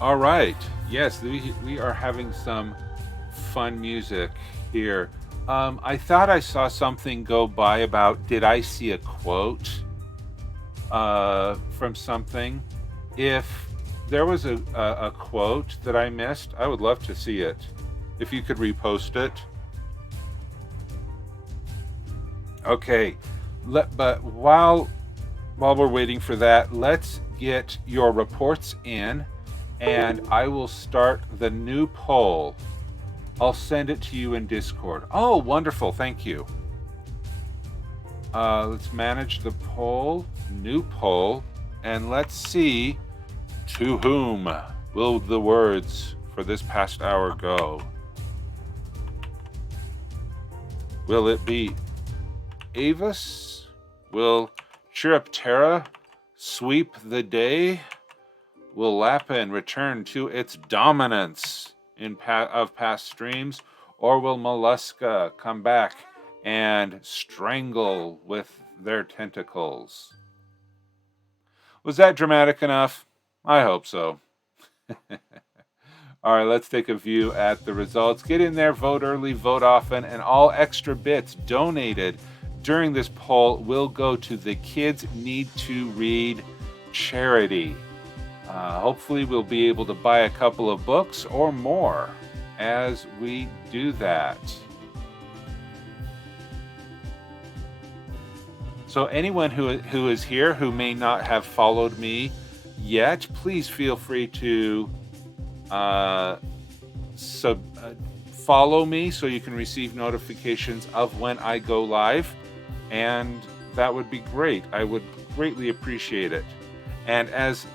All right. Yes, we are having some fun music here. I thought I saw something go by about did I see a quote from something? If there was a quote that I missed, I would love to see it. If you could repost it. Okay. But while we're waiting for that, let's get your reports in, and I will start the new poll. I'll send it to you in Discord. Oh, wonderful. Thank you. Let's manage the poll, new poll, and let's see to whom will the words for this past hour go. Will it be Avis? Will Chiriptera sweep the day? Will Lapin return to its dominance of past streams? Or will Mollusca come back and strangle with their tentacles? Was that dramatic enough? I hope so. All right, let's take a view at the results. Get in there, vote early, vote often, and all extra bits donated during this poll will go to the Kids Need to Read charity. Hopefully we'll be able to buy a couple of books or more as we do that. So anyone who is here who may not have followed me yet, please feel free to follow me so you can receive notifications of when I go live, and that would be great. I would greatly appreciate it. And as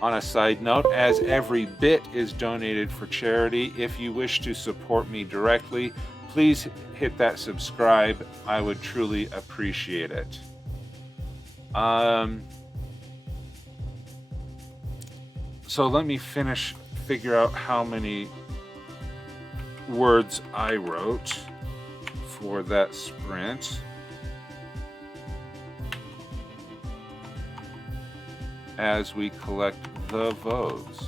on a side note, as every bit is donated for charity, if you wish to support me directly, please hit that subscribe. I would truly appreciate it. So let me figure out how many words I wrote for that sprint. As we collect the votes.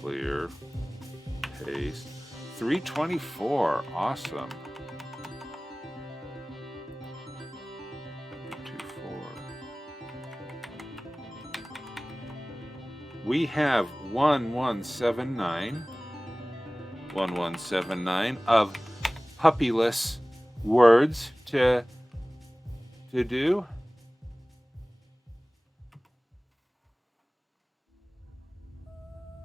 Clear. Paste. 324. Awesome. 324. We have 1179 of puppyless words to do.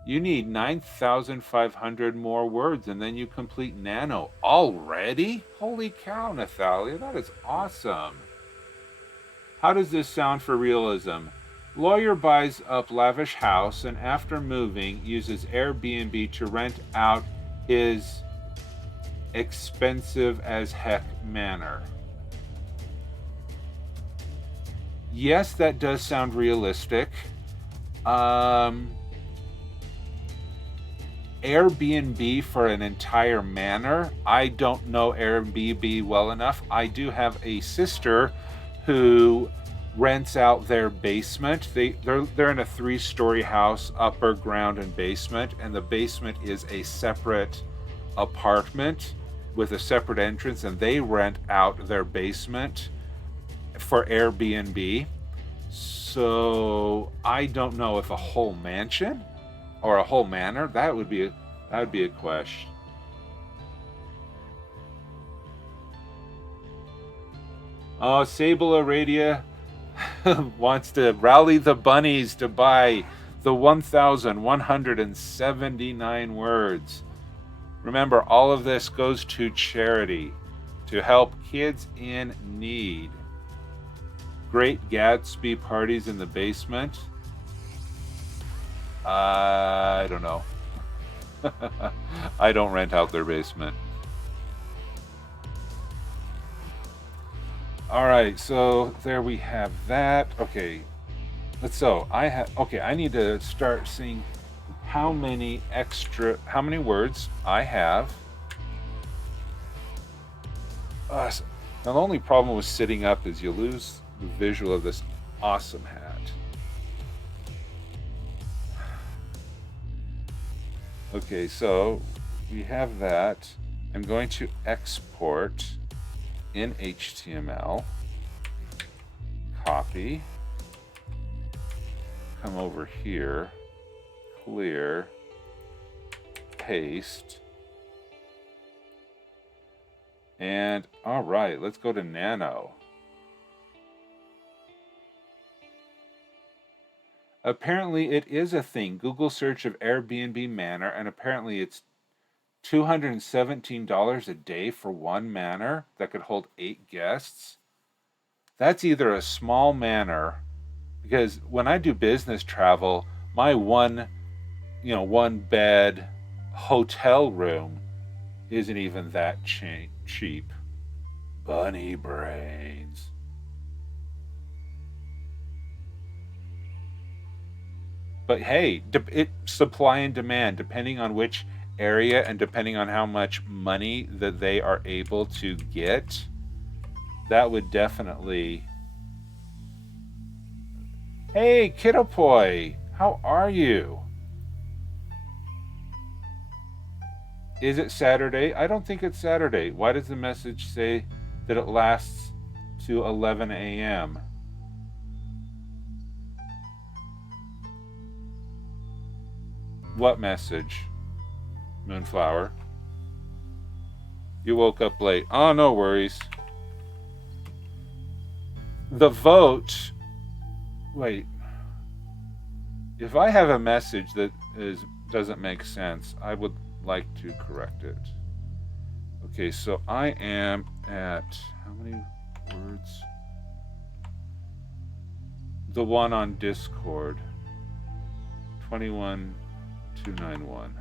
You need 9,500 more words and then you complete Nano already? Holy cow, Nathalia, that is awesome. How does this sound for realism? Lawyer buys up lavish house and after moving uses Airbnb to rent out his expensive as heck manor. Yes, that does sound realistic. Airbnb for an entire manor. I don't know Airbnb well enough. I do have a sister who rents out their basement. They're in a 3-story house, upper, ground, and basement, and the basement is a separate apartment with a separate entrance, and they rent out their basement for Airbnb. So I don't know if a whole mansion or a whole manor, that would be a question. Oh, Sable Aradia wants to rally the bunnies to buy the 1,179 words. Remember, all of this goes to charity to help kids in need. Great Gatsby parties in the basement. I don't know. I don't rent out their basement. All right, so there we have that. Okay, I need to start seeing how many words I have. Now, the only problem with sitting up is you lose the visual of this awesome hat. Okay, so we have that. I'm going to export in HTML, copy, come over here, clear, paste, and all right, let's go to Nano. Apparently it is a thing. Google search of Airbnb Manor, and apparently it's $217 a day for one manor that could hold 8 guests. That's either a small manor, because when I do business travel, my one bed hotel room isn't even that cheap. Bunny brains. But hey, supply and demand, depending on which area and depending on how much money that they are able to get, that would definitely... Hey, Kiddopoy, how are you? Is it Saturday? I don't think it's Saturday. Why does the message say that it lasts to 11 a.m.? What message? Moonflower. You woke up late. Oh, no worries. The vote... Wait. If I have a message that doesn't make sense, I would like to correct it. Okay, so I am at... How many words? The one on Discord. 21291.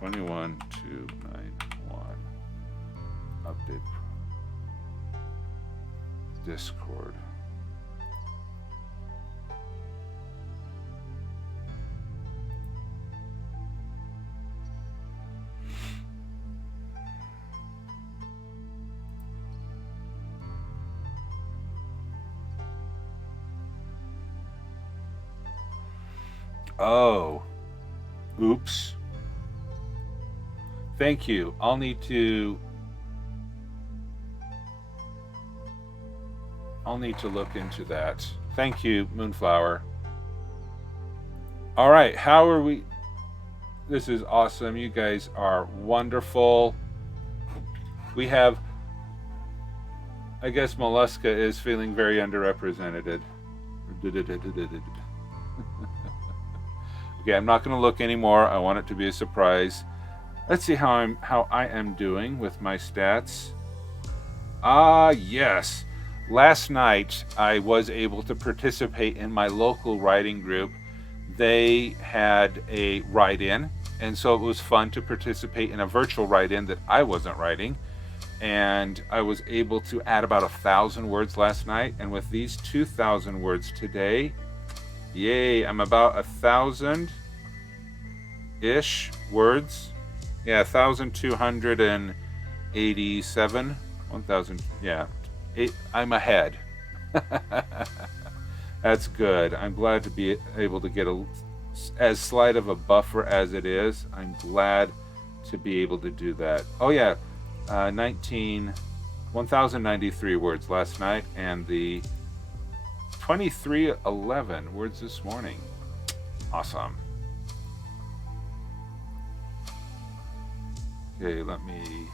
21291. Update. Discord. Oh. Oops. Thank you. I'll need to look into that. Thank you, Moonflower. All right, how are we? This is awesome. You guys are wonderful. We have, I guess Mollusca is feeling very underrepresented. Okay, I'm not going to look anymore. I want it to be a surprise. Let's see how I am doing with my stats. Ah, yes. Last night I was able to participate in my local writing group. They had a write-in, and so it was fun to participate in a virtual write-in that I wasn't writing. And I was able to add about 1,000 words last night, and with these 2,000 words today, yay, I'm about 1,000-ish words. Yeah, 1,287. 1,000, yeah. I'm ahead. That's good. I'm glad to be able to get as slight of a buffer as it is. I'm glad to be able to do that. Oh yeah, 1,093 words last night, and the 2311 words this morning. Awesome. Okay, let me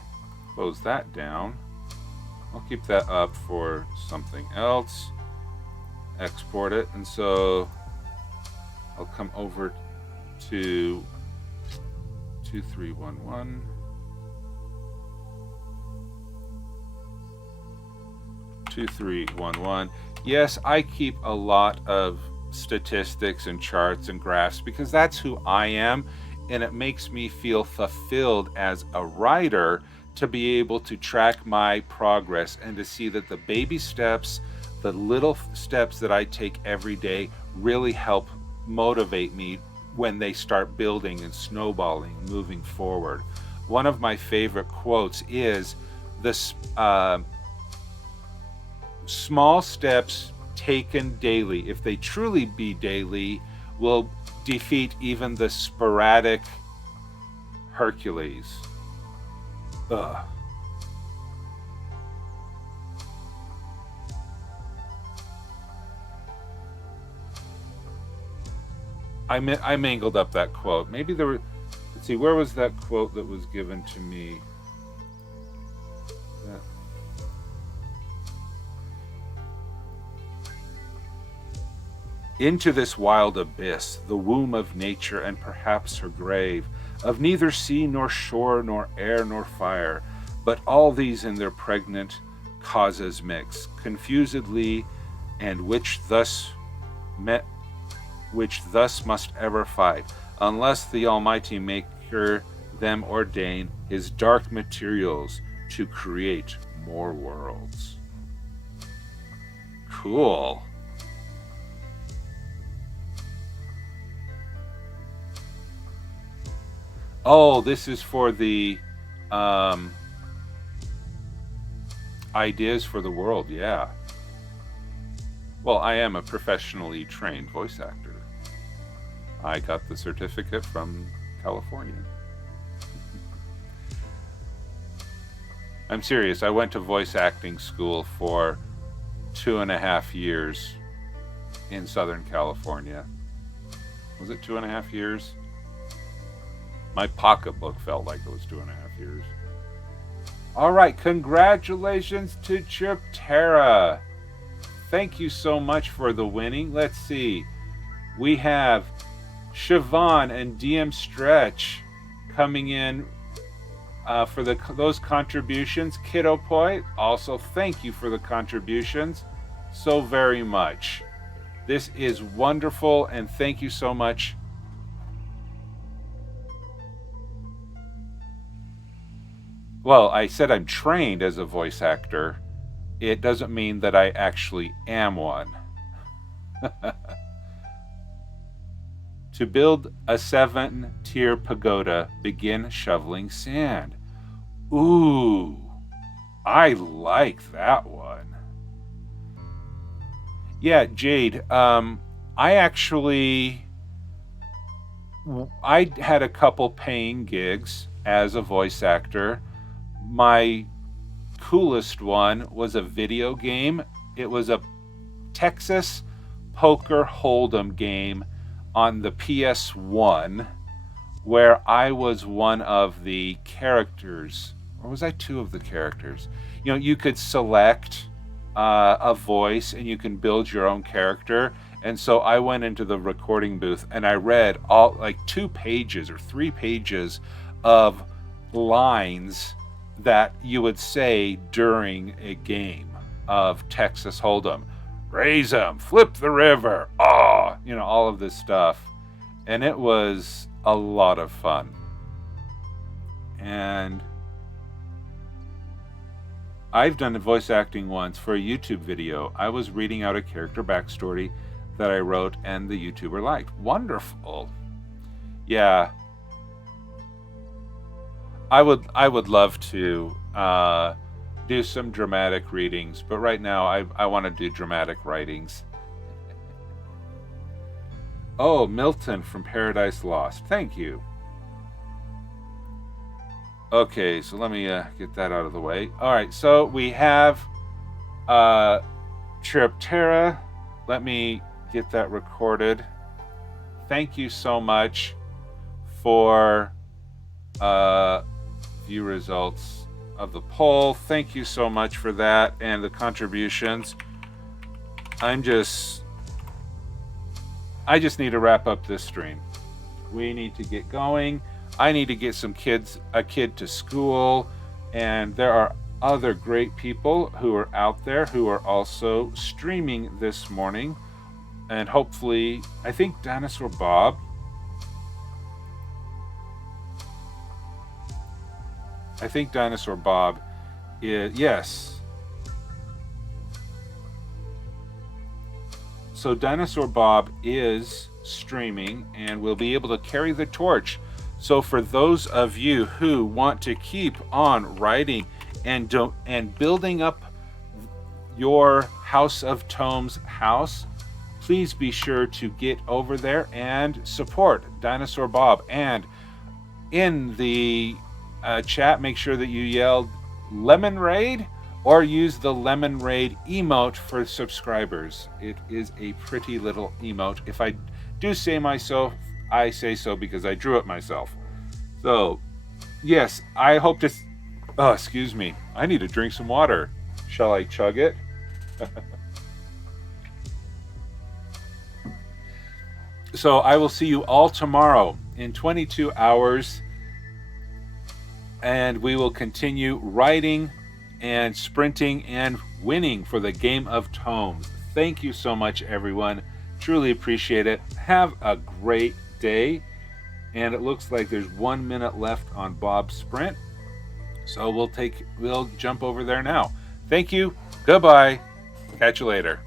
close that down. I'll keep that up for something else. Export it, and so I'll come over to 2311. 2311. Yes, I keep a lot of statistics and charts and graphs because that's who I am, and it makes me feel fulfilled as a writer to be able to track my progress and to see that the baby steps, the little steps that I take every day really help motivate me when they start building and snowballing, moving forward. One of my favorite quotes is this, small steps taken daily, if they truly be daily, will defeat even the sporadic Hercules. Ugh. I mangled up that quote. Maybe there were. Let's see, where was that quote that was given to me? Into this wild abyss, the womb of nature and perhaps her grave, of neither sea nor shore nor air nor fire, but all these in their pregnant causes mix, confusedly, and which thus must ever fight, unless the Almighty Maker them ordain his dark materials to create more worlds. Cool. Oh, this is for the ideas for the world, yeah. Well, I am a professionally trained voice actor. I got the certificate from California. I'm serious. I went to voice acting school for 2.5 years in Southern California. Was it 2.5 years? My pocketbook felt like it was 2.5 years. All right, congratulations to Chiptera. Thank you so much for the winning. Let's see. We have Siobhan and DM Stretch coming in for those contributions. Kiddo Poi, also thank you for the contributions so very much. This is wonderful, and thank you so much. Well, I said I'm trained as a voice actor. It doesn't mean that I actually am one. To build a 7-tier pagoda, begin shoveling sand. Ooh, I like that one. Yeah, Jade, I had a couple paying gigs as a voice actor. My coolest one was a video game. It was a Texas Poker Hold'em game on the PS1 where I was one of the characters. Or was I two of the characters? You know, you could select a voice and you can build your own character. And so I went into the recording booth and I read all like 2 pages or 3 pages of lines that you would say during a game of Texas Hold'em. Raise 'em, flip the river, you know, all of this stuff. And it was a lot of fun. And I've done voice acting once for a YouTube video. I was reading out a character backstory that I wrote and the YouTuber liked. Wonderful. Yeah. I would love to do some dramatic readings, but right now I want to do dramatic writings. Oh, Milton from Paradise Lost. Thank you. Okay, so let me get that out of the way. All right, so we have Chirptera. Let me get that recorded. Thank you so much for view results of the poll. Thank you so much for that and the contributions. I just need to wrap up this stream. We need to get going. I need to get a kid to school, and there are other great people who are out there who are also streaming this morning, and hopefully, I think Dinosaur Bob. Is, yes. So Dinosaur Bob is streaming and will be able to carry the torch. So for those of you who want to keep on writing and building up your House of Tomes house, please be sure to get over there and support Dinosaur Bob. And in the chat, make sure that you yelled Lemon Raid or use the Lemon Raid emote for subscribers. It is a pretty little emote. If I do say myself, I say so because I drew it myself. So, yes, I hope to... Oh, excuse me. I need to drink some water. Shall I chug it? So I will see you all tomorrow in 22 hours. And we will continue writing and sprinting and winning for the Game of Tomes. Thank you so much, everyone. Truly appreciate it. Have a great day. And it looks like there's 1 minute left on Bob's sprint. So we'll jump over there now. Thank you. Goodbye. Catch you later.